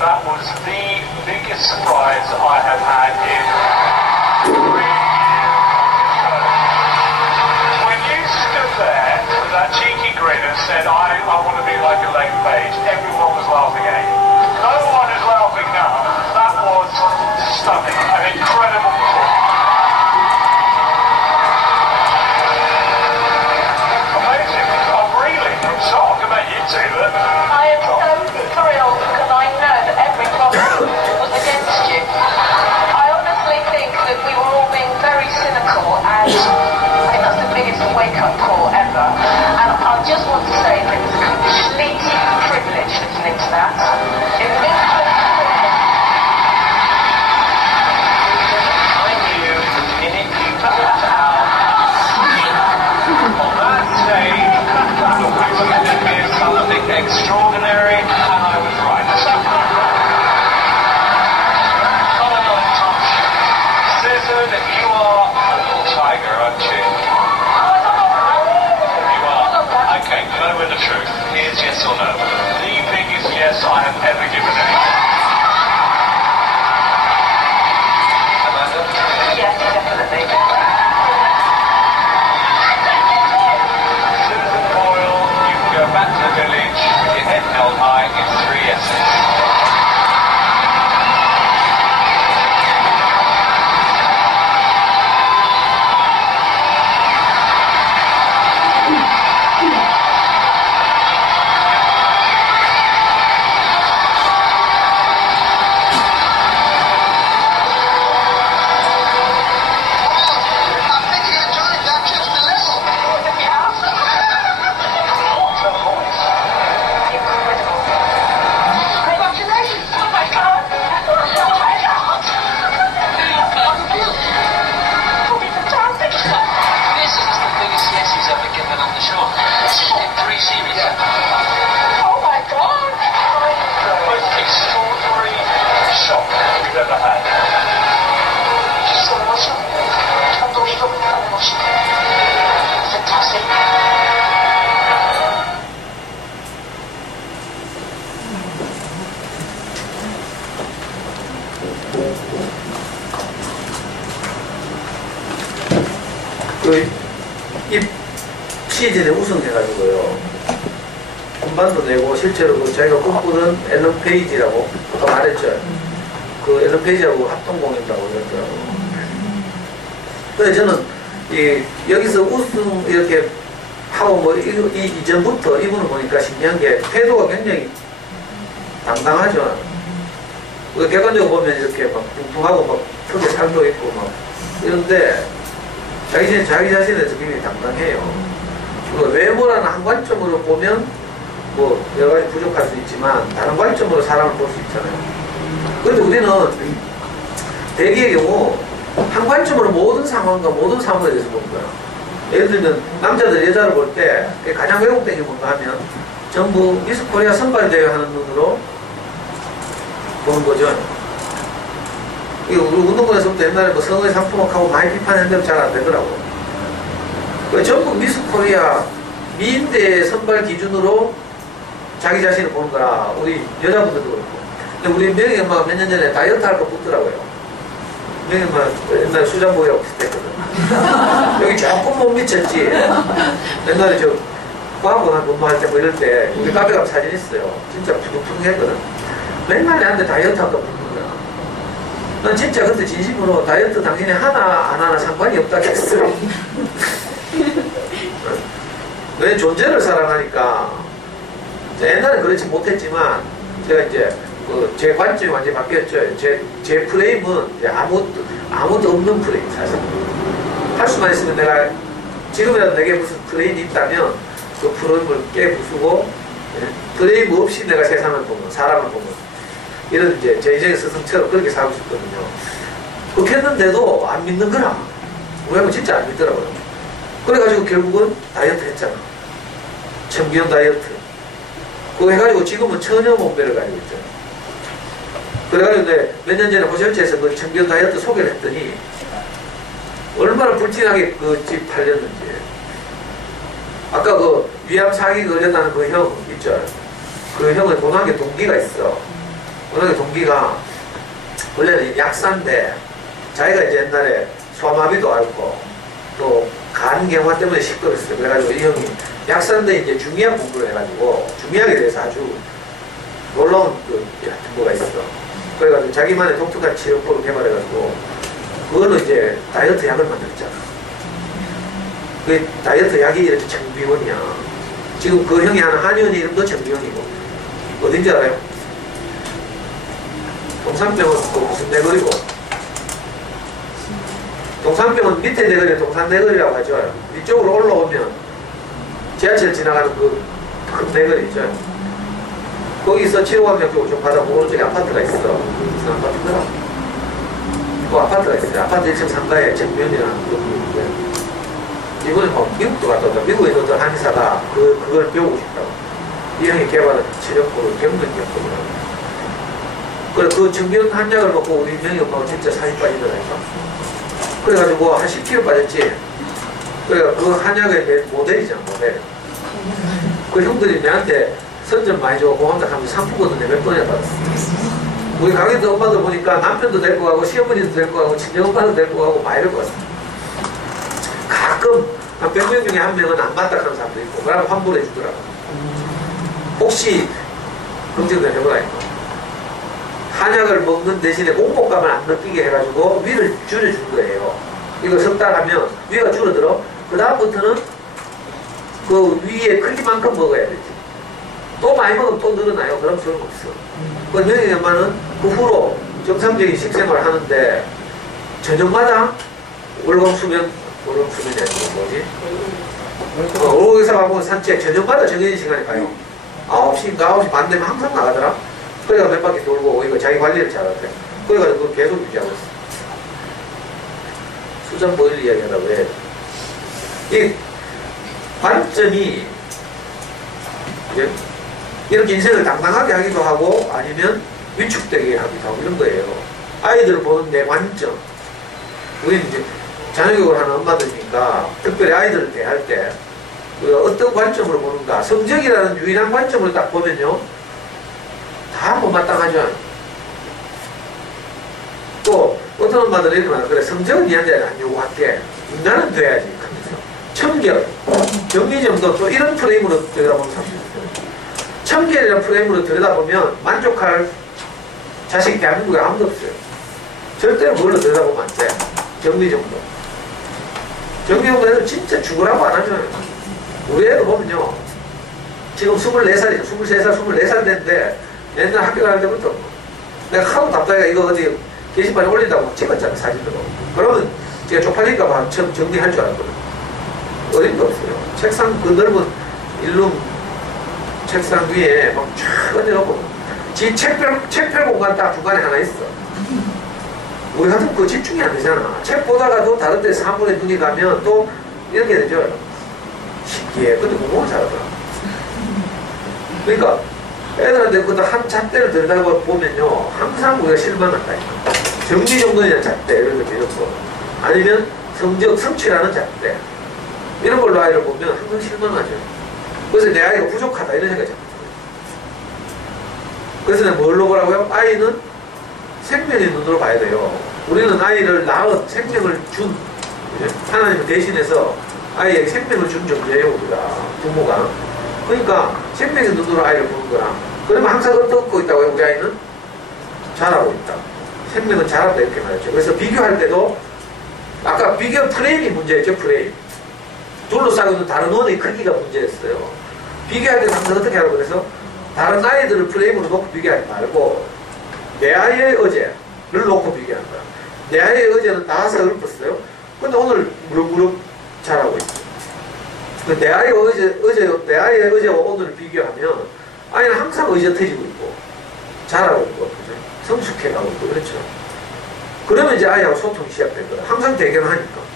That was the biggest surprise I have had in 3 years. When you stood there with that cheeky grin and said, I want to be like Elaine Page, everyone was laughing at you. No one is laughing now. That was stunning, an incredible performance. Amazing. I'm shocked about you two. I am so thrilled because I know that every problem was against you. I honestly think that we were all being very cynical, and I think that's the biggest wake-up call ever. And I just want to say that it was a complete extraordinary, and I was right. Susan, you are a little tiger, aren't you? You are. Okay, you know the truth. Here's yes or no. The biggest yes I have ever given anyone. Amanda? Yes, definitely. Susan Boyle, you can go back to the village with your head held high in 3 yeses. 이 시즌에 우승해가지고요. 군반도 내고 실제로 그 자기가 꿈꾸던 앨런 페이지라고 아까 말했죠. 그 앨런 페이지하고 합동공연이라고 그랬더라고요. 근데 저는 여기서 우승 이렇게 하고 뭐 이전부터 이분을 보니까 신기한 게 태도가 굉장히 당당하죠. 객관적으로 보면 이렇게 막 뚱뚱하고 막 턱에 살도 있고 막 이런데 자기 자신에서 굉장히 당당해요. 외모라는 한 관점으로 보면 뭐 여러 가지 부족할 수 있지만 다른 관점으로 사람을 볼 수 있잖아요. 그런데 우리는 대개의 경우 한 관점으로 모든 상황과 모든 사물에 대해서 보는 거야. 예를 들면 남자들 여자를 볼 때 가장 왜곡된 게 뭔가 하면 전부 미스 코리아 선발 대회 하는 눈으로 보는 거죠. 우리 운동권에서부터 옛날에 뭐 성의 상품학하고 많이 비판했는데 잘 안 되더라고. 전부 미스 코리아 미인대 선발 기준으로 자기 자신을 보는 거라. 우리 여자분들도 그렇고. 근데 우리 명희 엄마가 몇 년 전에 다이어트 할 거 붙더라고요. 명희 엄마 옛날에 수장복이라고 비슷했거든. 여기 조금 못 미쳤지. 옛날에 저 과학원 근무할 때 뭐 이럴 때 우리 카페 가면 사진 있어요. 진짜 푸둥푸둥했거든. 맨날 내한테 다이어트 할까 붙는 거야. 난 진짜 그때 진심으로 다이어트 당신이 하나 안 하나 상관이 없다 했어요. 내 존재를 사랑하니까 옛날에 그렇지 못했지만 제가 이제 제 관점이 완전히 바뀌었죠. 제 프레임은 이제 아무도 없는 프레임 사실. 할 수만 있으면 내가 지금이라도 내게 무슨 프레임이 있다면 그 프레임을 깨부수고 프레임 없이 내가 세상을 보면 사람을 보면 이런 이제 제 인생의 스승처럼 그렇게 살고 싶거든요. 그렇게 했는데도 안 믿는 거라. 왜냐면 진짜 안 믿더라고요. 그래가지고 결국은 다이어트 했잖아. 청기형 다이어트. 그거 해가지고 지금은 천여 몸매를 가지고 있죠. 그래가지고 몇 년 전에 호실체에서 그 청기형 다이어트 소개를 했더니 얼마나 불티나게 그 집 팔렸는지. 아까 그 위암 사기 걸렸다는 그 형 있죠. 그 형은 고등학교 동기가 있어. 고등학교 동기가 원래는 약사인데 자기가 이제 옛날에 소아마비도 앓고 또 간경화 때문에 시끄럽었어요. 그래가지고 이 형이 약사인데 이제 중의학 공부를 해가지고 중의학에 대해서 아주 놀라운 그 정보가 있어. 그래가지고 자기만의 독특한 치료법을 개발해가지고 그거는 이제 다이어트 약을 만들었잖아. 그 다이어트 약이 이렇게 정비원이야. 지금 그 형이 하는 한의원 이름도 정비원이고 어딘지 알아요? 동산병은 또 무슨 내거리고 동산병은 밑에 내거리 동산 내거리라고 하죠. 위쪽으로 올라오면 지하철 지나가는 그 큰 내거리 있죠. 거기서 치료관명 좀 받아 오른쪽에 아파트가 있어. 무슨 아파트더라? 그 아파트가 있어요. 아파트 1층 상가에 정면이라는 그게 이번에 뭐 미국도 갔다 왔다. 미국에 있는 한의사가 그걸 배우고 싶다고. 이 형이 개발한 치료법을 경근경법이라고. 그래, 그 정경 한약을 먹고 우리 명희 엄마가 진짜 살이 빠지더라니까. 그래가지고 한 10kg 빠졌지. 그래, 그 한약의 모델이잖아, 모델. 그 형들이 내한테 선전 많이 주고 고맙다 하면서 상품권도 몇 번이나 받았어. 우리 강의도 엄마들 보니까 남편도 데리고 가고 시어머니도 데리고 가고 친정엄마도 데리고 가고 많이 데리고 왔어. 가끔 한 100명 중에 한 명은 안 맞다 하는 사람도 있고 그러면 환불해 주더라고. 혹시 걱정을 해보라니까. 한약을 먹는 대신에 공복감을 안 느끼게 해가지고 위를 줄여준 거예요. 이거 석 달 하면 위가 줄어들어. 그 다음부터는 그 위에 크기만큼 먹어야 되지. 또 많이 먹으면 또 늘어나요. 그럼 소용없어. 그 명희 엄마는 그 후로 정상적인 식생활을 하는데 저녁마다 월광수면이 아니고 뭐지? 오르에서 가보면 산책 저녁마다 정해진 시간에 가요. 9시인가 9시 반 되면 항상 나가더라. 그래가 몇 바퀴 돌고 이거 자기 관리를 잘하더래. 그래가지고 그걸 계속 유지하고 있어. 수전 보일 이야기 하다고 해. 이 관점이 이렇게 인생을 당당하게 하기도 하고 아니면 위축되게 하기도 하고 이런 거예요. 아이들을 보는 내 관점. 우리는 이제 자녀교육을 하는 엄마들이니까 특별히 아이들을 대할 때 우리가 어떤 관점으로 보는가. 성적이라는 유일한 관점을 딱 보면요. 다 못마땅하죠. 또 어떤 엄마들은 이렇게 말해요. 그래, 성적은 니한테 안 요구할게. 인간은 돼야지. 하면서 청결, 정리정돈 또 이런 프레임으로 들여다보는 사람이 있어요. 청결이라는 프레임으로 들여다보면 만족할 자식이 대한민국에 아무도 없어요. 절대로 그걸로 들여다보면 안 돼. 정리정돈. 정리정돈에서 진짜 죽으라고 안 하잖아요. 우리 애도 보면요. 지금 24살이죠. 23살, 24살 됐는데 옛날 학교 다닐 때부터 내가 하도 답답해가 이거 어디 게시판에 올린다고 찍었잖아, 사진으로. 그러면 제가 쪽팔릴까 봐 처음 정리할 줄 알았거든. 어림도 없어요. 책상, 그 넓은 일룸 책상 위에 막 쫙 얹어놓고 지 책펼 공간 딱 중간에 하나 있어. 우리 같은 그 집중이 안 되잖아. 책 보다가도 다른 데 사물에 눈이 가면 또 이렇게 되죠. 신기해. 근데 공부를 잘하더라. 그러니까 애들한테 그것도 한 잣대를 들여다보면요 항상 우리가 실망한다니까. 정리정돈이라는 잣대 이런 거 아니면 성적 성취라는 잣대 이런 걸로 아이를 보면 항상 실망하죠. 그래서 내 아이가 부족하다 이런 생각이 듭니다. 그래서 내가 뭘로 보라고요? 아이는 생명의 눈으로 봐야 돼요. 우리는 아이를 낳은 생명을 준 하나님을 대신해서 아이에게 생명을 준 존재예요. 우리가 부모가. 그러니까 생명의 눈으로 아이를 보는 거라. 그러면 항상 어떻고 있다고요? 우리 아이는 잘하고 있다. 생명은 잘한다 이렇게 말했죠. 그래서 비교할 때도 아까 비교 프레임이 문제였죠. 프레임. 둘러싸고 있는 다른 원의 크기가 문제였어요. 비교할 때는 항상 어떻게 하라고 그래서 다른 아이들을 프레임으로 놓고 비교하지 말고 내 아이의 어제를 놓고 비교하는 거야. 내 아이의 어제는 다 서글펐어요. 근데 오늘 무럭무럭 잘하고 있어. 내 아이의 어제와 오늘을 비교하면 아이는 항상 의젓해지고 있고 잘하고 있고 그죠? 성숙해가고 있고 그렇죠. 그러면 이제 아이하고 소통이 시작된 거야. 항상 대견하니까.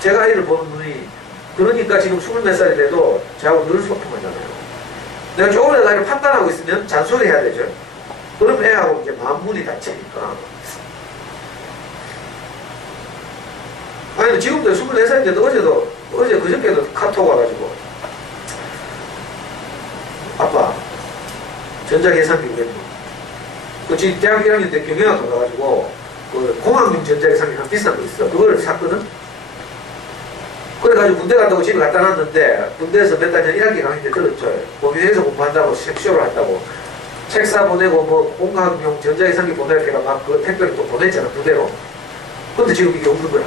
제가 아이를 보는 눈이 그러니까 지금 20몇 살이 돼도 저하고 늘 소통하잖아요. 내가 조금이라도 아이를 판단하고 있으면 잔소리 해야 되죠. 그럼 애하고 이제 마음문이 닫히니까. 아니 지금도 24살인데도 어제 그저께도 카톡 와가지고 아빠 전자계산기 우겠노. 그 지금 대학 1학년 때 경영학과 가가지고 그 공학용 전자계산기 한 비싼 거 있어. 그걸 샀거든. 그래가지고 군대 갔다고 집에 갖다 놨는데 군대에서 몇 달 전 1학기 강의 때 들었죠. 범위에서 공부한다고 색쇼를 한다고 책 사 보내고 뭐 공학용 전자계산기 보낼 때가 막 그 택배를 또 보냈잖아 부대로. 근데 지금 이게 없는 거야.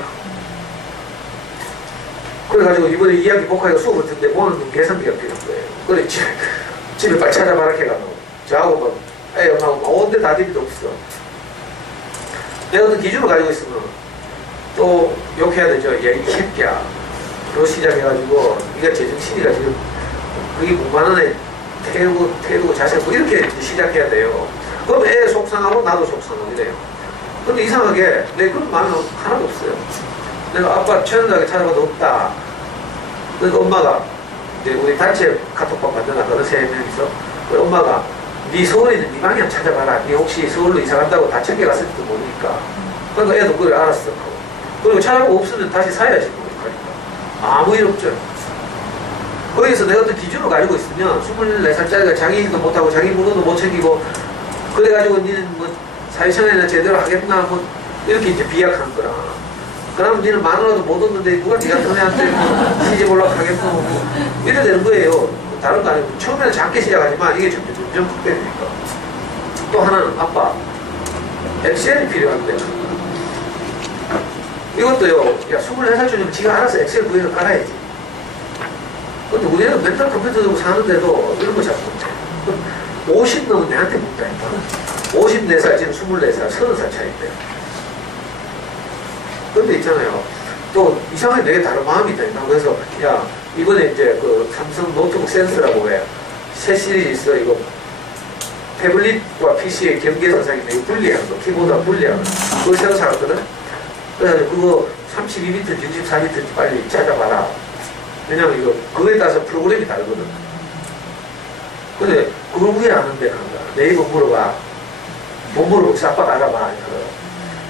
그래가지고 이번에 2학기 복학해서 수업을 듣는데 공학용 계산기가 필요한 거예요. 그래 집에 빨리 찾아봐라 해가지고 저하고 막 애 엄마하고 막 온데 다디비도 없어. 내가 어떤 기준을 가지고 있으면 또 욕해야 되죠. 야 이 새끼야. 로 시작해가지고 네가 제정신이가 지금 그게 5만원에 태우고 자세고 이렇게 시작해야 돼요. 그럼 애 속상하고 나도 속상하고 이래요. 근데 이상하게 내 그런 마음은 하나도 없어요. 내가 아빠 최연하게 찾아봐도 없다. 그러니까 엄마가 이제 우리 단체 카톡방 만들어놨거든, 3명이서. 그 엄마가, 네 서울에 있는 네 방향 찾아봐라. 네 혹시 서울로 이사 간다고 다 챙겨갔을지도 모르니까. 그러니까 애도 그걸 알았어. 그리고 찾아보고 없으면 다시 사야지. 그러니까. 아무 일 없죠. 거기서 내가 어떤 기준을 가지고 있으면 24살짜리가 자기 일도 못하고 자기 물건도 못 챙기고 그래가지고 니는 뭐 사회생활이나 제대로 하겠나 뭐 이렇게 이제 비약한 거라. 그러면 니는 마누라도 못 얻는데 누가 니 같은 애한테 뭐 시집 올라가겠노 뭐 이래 되는 거예요. 다른 거 아니고 처음에는 작게 시작하지만 이게 점점 극대니까. 또 하나는 아빠 엑셀이 필요한데 이것도요. 야 24살쯤이면 지가 알아서 엑셀 구해서 깔아야지. 근데 우리는 맨날 컴퓨터 들고 사는데도 이런 거 잘 못해. 50 넘은 내한테 묻다니까. 54살, 지금 24살, 30살 차이인데. 근데 있잖아요. 또 이상하게 되게 다른 마음이 있다니까. 그래서, 야, 이번에 이제 그 삼성 노트북 센스라고 해. 새 시리즈 있어. 이거 태블릿과 PC의 경계선상인데 이거 분리하는 거. 키보드와 분리하는 거. 그걸 새로 사왔거든. 그래서 그거 32비트인지 64비트인지 빨리 찾아봐라. 왜냐면 이거 그거에 따라서 프로그램이 다르거든. 근데 그걸 왜 아는데 그런 거야. 네이버 물어봐. 못 물어보고 아빠가 알아봐.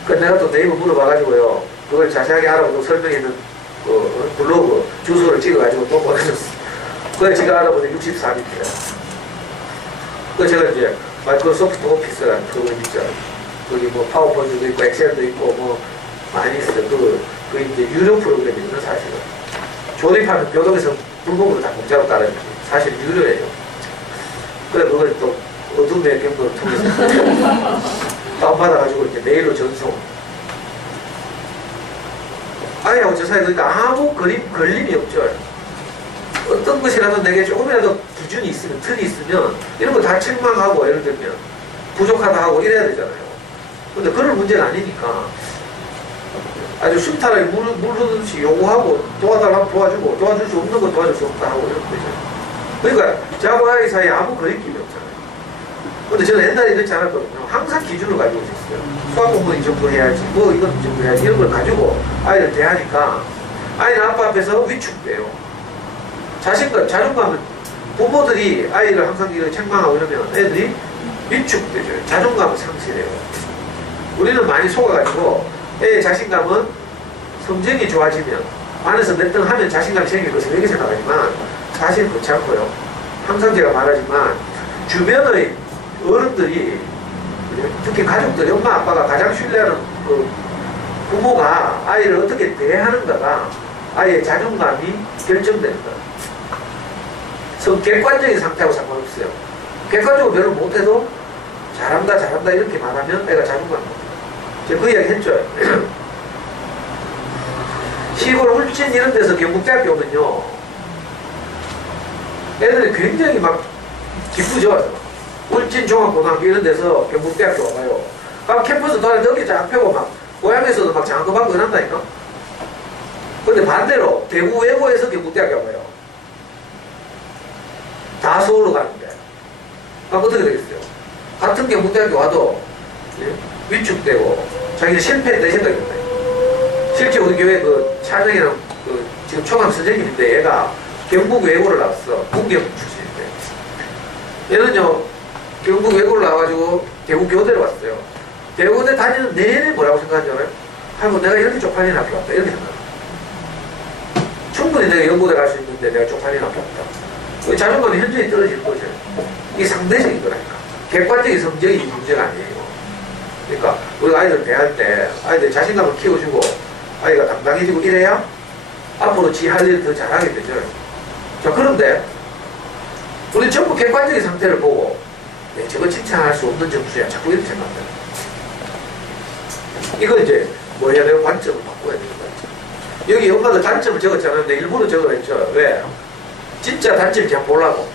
그러니까 내가 또 네이버 물어봐가지고요. 그걸 자세하게 알아보고 설명했는 그 블로그 주소를 찍어가지고 또 보내줬어. 그래 제가 알아보니 64비트야. 그 제가 이제 마이크로소프트 오피스라는 프로그램 있죠. 거기 뭐 파워포인트도 있고 엑셀도 있고 뭐 많이 있어. 그 이제 유료 프로그램이거든 사실은. 조립하는 교동에서 불법으로 다 공짜로 따라주지. 사실 유료예요. 그래, 그걸 또 어둠의 경로를 통해서 다운받아가지고 이렇게 메일로 전송. 아이하고 저 사이 그러니까 아무 걸림이 없죠. 어떤 것이라도 내게 조금이라도 기준이 있으면, 틀이 있으면 이런 거 다 책망하고 예를 들면 부족하다 하고 이래야 되잖아요. 근데 그런 문제는 아니니까. 아주 순탄하게 물 흐르듯이 요구하고 도와달라고 도와주고 도와줄 수 없는 거 도와줄 수 없다 하고 이런 거죠. 그러니까 저하고 아이 사이에 아무 거리낌이 없잖아요. 근데 저는 옛날에 그렇지 않았거든요. 항상 기준을 가지고 있었어요. 수학 공부는 이 정도 해야지, 뭐 이건 이 정도 해야지 이런 걸 가지고 아이를 대하니까 아이는 아빠 앞에서 위축돼요. 자존감은 부모들이 아이를 항상 이렇게 책망하고 이러면 애들이 위축되죠. 자존감을 상실해요. 우리는 많이 속아가지고 애의 자신감은 성적이 좋아지면 안에서 몇 등 하면 자신감이 생길 것을 이렇게 생각하지만 사실 그렇지 않고요. 항상 제가 말하지만 주변의 어른들이 특히 가족들이 엄마 아빠가 가장 신뢰하는 그 부모가 아이를 어떻게 대하는가가 아이의 자존감이 결정되는 거예요. 객관적인 상태하고 상관없어요. 객관적으로 별로 못해도 잘한다 이렇게 말하면 애가 자존감이 못해요. 제가 그 이야기 했죠. 시골 울진 이런 데서 경북대학교 오면요. 애들이 굉장히 막 기쁘죠. 울진 종합고등학교 이런 데서 경북대학교 와봐요. 막 캠퍼스 돌아다니는데 어깨 쫙 펴고 막 고향에서도 막 장도방고 이런다니까. 근데 반대로 대구 외고에서 경북대학교 와봐요. 다 서울로 가는데. 그럼 어떻게 되겠어요? 같은 경북대학교 와도 위축되고 자기는 실패했다 이 생각이 들어요. 실제 우리 교회 그 차장이랑 그 지금 총학 선생님인데 얘가 경북 외고를 나왔어. 문경 출신인데 얘는요 경북 외고를 나와가지고 대구 교대를 왔어요. 대구대 다니는 내내 뭐라고 생각하는지 알아요? 하고 내가 이렇게 쪽팔린 학교 왔다 이렇게 생각해요. 충분히 내가 연고대 갈 수 있는데 내가 쪽팔린 학교 왔다. 자존감이 현저히 떨어지는 거죠. 이게 상대적인 거라니까. 객관적인 성적이 문제가 아니에요. 그러니까 우리가 아이들 대할 때 아이들 자신감을 키워주고 아이가 당당해지고 이래야 앞으로 지 할 일을 더 잘하게 되죠. 자, 그런데 우리 전부 객관적인 상태를 보고 저거 칭찬할 수 없는 점수야 자꾸 이렇게 생각해요. 이거 이제 뭐 해야 돼요? 관점을 바꿔야 되는 거예요. 여기 엄마도 단점을 적었잖아요. 근데 일부러 적어냈죠. 왜? 진짜 단점을 그냥 보려고.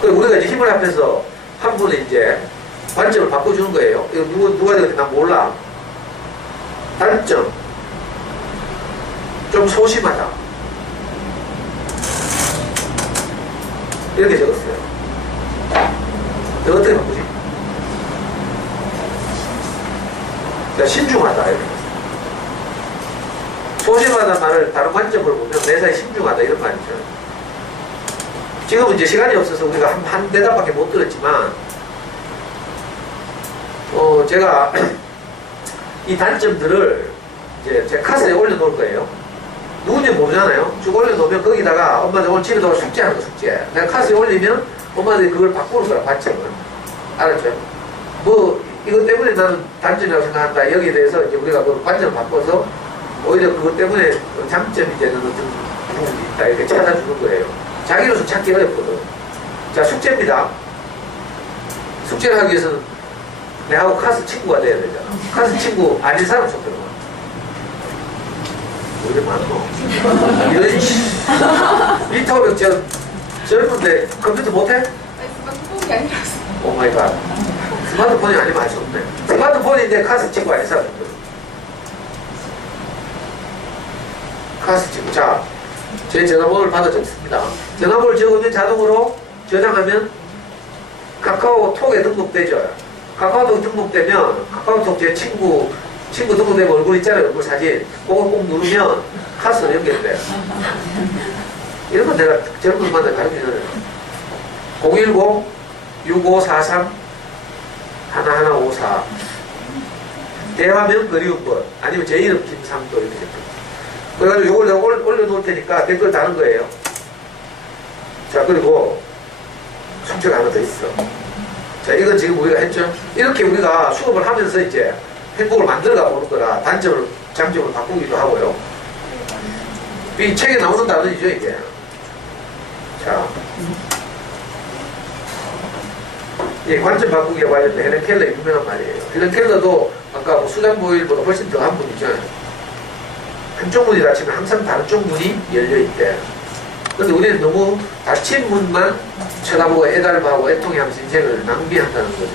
그래서 우리가 이제 힘을 합해서 한 분은 이제 관점을 바꿔주는 거예요. 이거 누가 되는지 난 몰라. 단점. 좀 소심하다. 이렇게 적었어요. 이거 어떻게 바꾸지? 신중하다. 이렇게. 소심하다는 말을 다른 관점으로 보면 매사에 신중하다 이런 말이죠. 지금은 이제 시간이 없어서 우리가 한 대답밖에 못 들었지만, 제가 이 단점들을 이제 제 카스에 올려놓을 거예요. 누군지 모르잖아요. 쭉 올려놓으면 거기다가 엄마들 오늘 집에 가서 숙제하는 거, 숙제. 내가 카스에 올리면 엄마들이 그걸 바꾸는 거라, 관점을. 알았죠? 뭐, 이것 때문에 나는 단점이라고 생각한다. 여기에 대해서 이제 우리가 그 관점을 바꿔서 오히려 그것 때문에 장점이 되는 어떤 부분이 있다. 이렇게 찾아주는 거예요. 자기로서 찾기 어렵거든. 자, 숙제입니다. 숙제를 하기 위해서는 내하고 카스 친구가 돼야 되잖아. 카스 친구 아닌 사람 속도는 왜 많어? 이런 리터로 젊은데 컴퓨터 못해? 스마트폰이 아니라서. 오 마이 갓. 스마트폰이 아니면 할 수 없네. 스마트폰인데 카스 친구 아닌 사람. 카스 친구. 자, 제 전화번호를 받아 적습니다. 전화번호를 적으면 자동으로 저장하면 카카오톡에 등록되죠. 카카오톡 등록되면 카카오톡 제 친구 등록되면 얼굴 있잖아요. 얼굴 사진. 그거 꼭 누르면 카스로 연결돼요. 이런 건 내가 저런 분한테 가르치잖아요. 010-6543-1154 대화면 그리운 것 아니면 제 이름 김삼도 이렇게 그래가지고 이걸 내가 올려놓을 테니까 댓글 다는 거예요. 자, 그리고 숙제가 하나 더 있어. 자, 이건 지금 우리가 했죠. 이렇게 우리가 수업을 하면서 이제 행복을 만들어가 보는 거라 단점을 장점을 바꾸기도 하고요. 이 책에 나오는 단어이죠, 이게. 자, 이 관점 바꾸기에 관련된 헬렌 켈러의 유명한 말이에요. 헬렌 켈러도 아까 뭐 수잔 보일보다 훨씬 더 한 분이죠. 한쪽 문이 닫히면 항상 다른 쪽 문이 열려있대. 근데 우리는 너무 닫힌 문만 쳐다보고 애달바하고 애통해하면서 인생을 낭비한다는 거죠.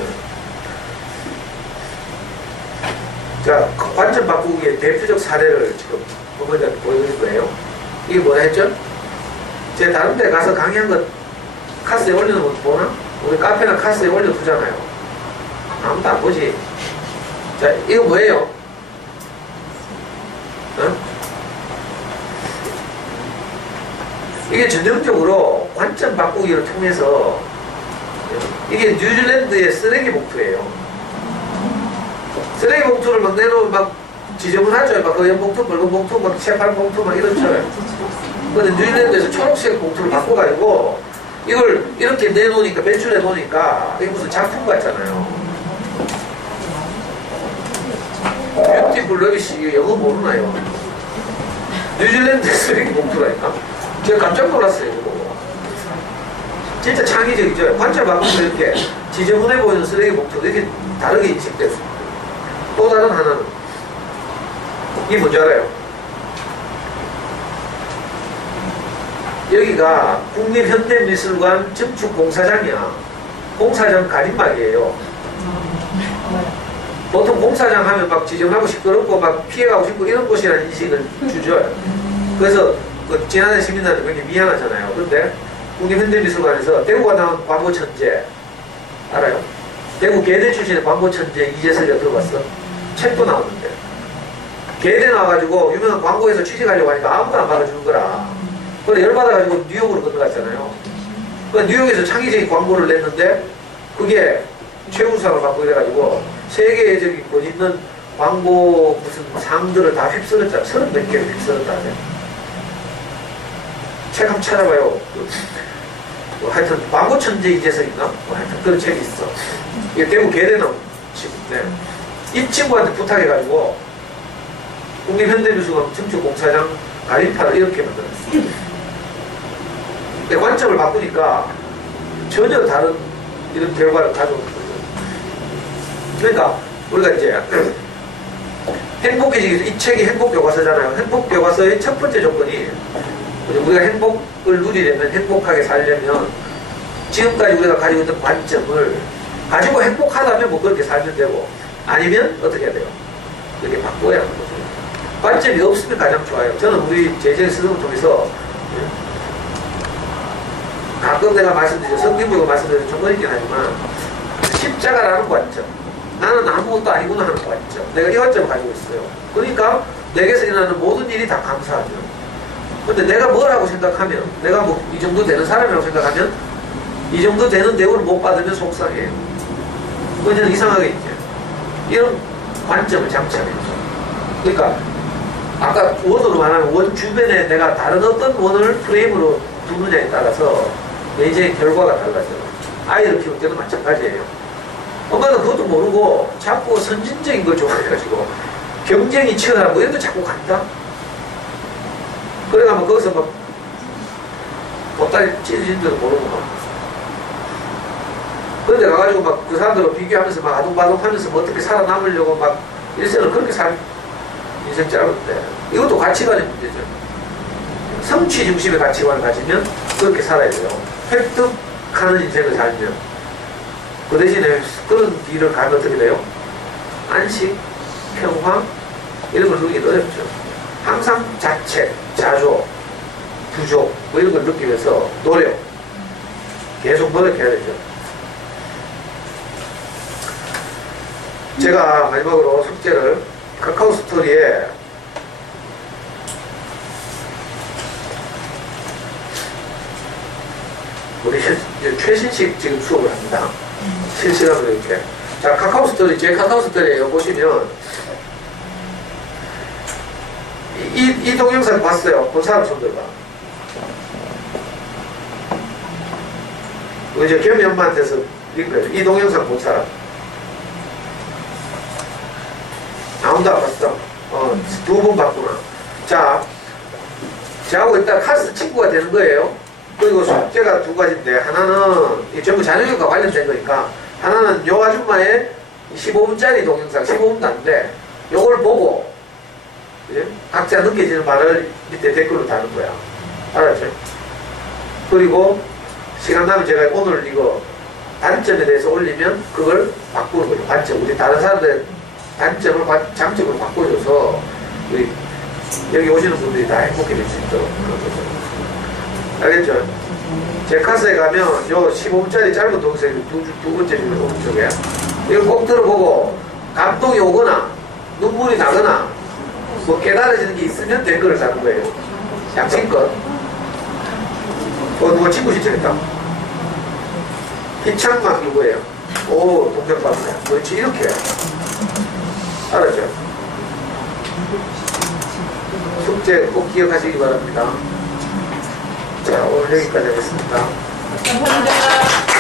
자, 관점 바꾸기의 대표적 사례를 지금 어머니한테 보여드릴 거예요. 이게 뭐라 했죠? 제가 다른 데 가서 강의한 것 카스에 올려놓은 거 보나? 우리 카페나 카스에 올려두잖아요. 아무도 안 보지. 자, 이거 뭐예요? 어? 이게 전형적으로 관점 바꾸기를 통해서 이게 뉴질랜드의 쓰레기 봉투예요. 쓰레기 봉투를 막 내놓으면 막 지저분하죠. 막 그 연봉투, 붉은 봉투, 막 새파란 봉투 막 이렇죠. 근데 뉴질랜드에서 초록색 봉투를 바꿔가지고 이걸 이렇게 내놓으니까, 배출해 놓으니까 이게 무슨 작품 같잖아요. 뷰티풀 러비시 영어 모르나요? 뉴질랜드 쓰레기 봉투라니까. 제가 깜짝 놀랐어요. 이거. 진짜 창의적이죠. 관점 바꾸면 이렇게 지저분해 보이는 쓰레기 봉투가 이렇게 다르게 인식됐습니다. 또 다른 하나는 이게 뭔지 알아요? 여기가 국립현대미술관 증축공사장이야. 공사장 가림막이에요. 보통 공사장 하면 막 지저분하고 시끄럽고 막 피해가고 싶고 이런 곳이라는 인식을 주죠. 그래서 그 지난해 시민들한테 굉장히 미안하잖아요. 그런데 국립현대미술관에서 대구가 나온 광고천재 알아요? 대구 계대 출신의 광고천재 이재석이가 들어봤어? 책도 나오는데 계대 나와가지고 유명한 광고에서 취직하려고 하니까 아무도 안 받아주는 거라. 그래서 열받아가지고 뉴욕으로 건너갔잖아요. 그러니까 뉴욕에서 창의적인 광고를 냈는데 그게 최우수상을 받고 이래가지고 세계적인 권 있는 광고 무슨 상들을 다 휩쓸었잖아. 30몇 개를 휩쓸었다. 책 한번 찾아봐요. 뭐 하여튼 광고 천재 이재석인가? 뭐 하여튼 그런 책이 있어. 이게 대구 계대 나온 친구인데 이 친구한테 부탁해가지고 국립현대미술관 증축공사장 가림판을 이렇게 만들었어. 근데 관점을 바꾸니까 전혀 다른 이런 결과를 가져오는 거죠. 그러니까 우리가 이제 행복해지기 이 책이 행복교과서잖아요. 행복교과서의 첫 번째 조건이 우리가 행복을 누리려면 행복하게 살려면 지금까지 우리가 가지고 있던 관점을 가지고 행복하다면 뭐 그렇게 살면 되고 아니면 어떻게 해야 돼요? 그렇게 바꿔야 하는 거죠. 관점이 없으면 가장 좋아요. 저는 우리 제재 스승을 통해서 가끔 내가 말씀드리죠. 성경보고 말씀드리죠. 좀 어렵긴 하지만 십자가라는 관점. 나는 아무것도 아니구나 하는 관점. 내가 이 관점을 가지고 있어요. 그러니까 내게서 일어나는 모든 일이 다 감사하죠. 근데 내가 뭐라고 생각하면, 내가 뭐 이 정도 되는 사람이라고 생각하면, 이 정도 되는 대우를 못 받으면 속상해요. 그냥 이상하게 이제 이런 관점을 장착했죠. 그러니까 아까 원으로 말하면 원 주변에 내가 다른 어떤 원을 프레임으로 두느냐에 따라서 내 인생의 결과가 달라져요. 아이를 키울 때도 마찬가지예요. 엄마는 그것도 모르고 자꾸 선진적인 걸 좋아해가지고 경쟁이 치열하고 이런 거 자꾸 간다. 그래가면 거기서 막 보따리 찢어진 줄도 모르고 막. 그런데 가가지고 막 그 사람들과 비교하면서 막 아둥바둥하면서 뭐 어떻게 살아남으려고 막 일생을 그렇게 살 인생 짧은데 이것도 가치관의 문제죠. 성취 중심의 가치관을 가지면 그렇게 살아야 돼요. 획득하는 인생을 살면 그 대신에 그런 길을 가면 어떻게 돼요? 안식, 평화 이런 걸 누리기 어렵죠. 항상 자책, 자조, 부족 뭐 이런 걸 느끼면서 노력 계속 노력해야 되죠. 제가 마지막으로 숙제를 카카오 스토리에 우리 최신식 지금 수업을 합니다. 실시간으로 이렇게. 자, 카카오 스토리, 제 카카오 스토리에 보시면 이 동영상 봤어요. 본 사람 손들봐. 이제 겸이 엄마한테서 링크해요. 이 동영상 본 사람. 아무도 안 봤어. 두 번 봤구나. 자, 저하고 일단 카스 친구가 되는 거예요. 그리고 숙제가 두 가지인데, 하나는, 전부 자녀교육과 관련된 거니까, 하나는 요 아줌마의 15분짜리 동영상, 15분도 안 돼. 요걸 보고, 예? 각자 느껴지는 말을 밑에 댓글로 다는 거야. 알았죠? 그리고, 시간 나면 제가 오늘 이거 단점에 대해서 올리면, 그걸 바꾸는 거죠. 단점. 우리 다른 사람들 단점을, 장점을 바꿔줘서, 우리 여기 오시는 분들이 다 행복해질 수 있도록 그런 거죠. 알겠죠? 제 카스에 가면 요 15분짜리 짧은 동영상이 두 번째 중에 오른쪽에 이걸 꼭 들어보고 감동이 오거나 눈물이 나거나 뭐 깨달아지는 게 있으면 댓글을 다는 거예요. 양심껏. 누가 친구 신청했다. 희창막 누구예요? 오, 동생 봤네. 그렇지, 이렇게. 알았죠? 숙제 꼭 기억하시기 바랍니다. 자, 오늘 여기까지 하겠습니다. 감사합니다.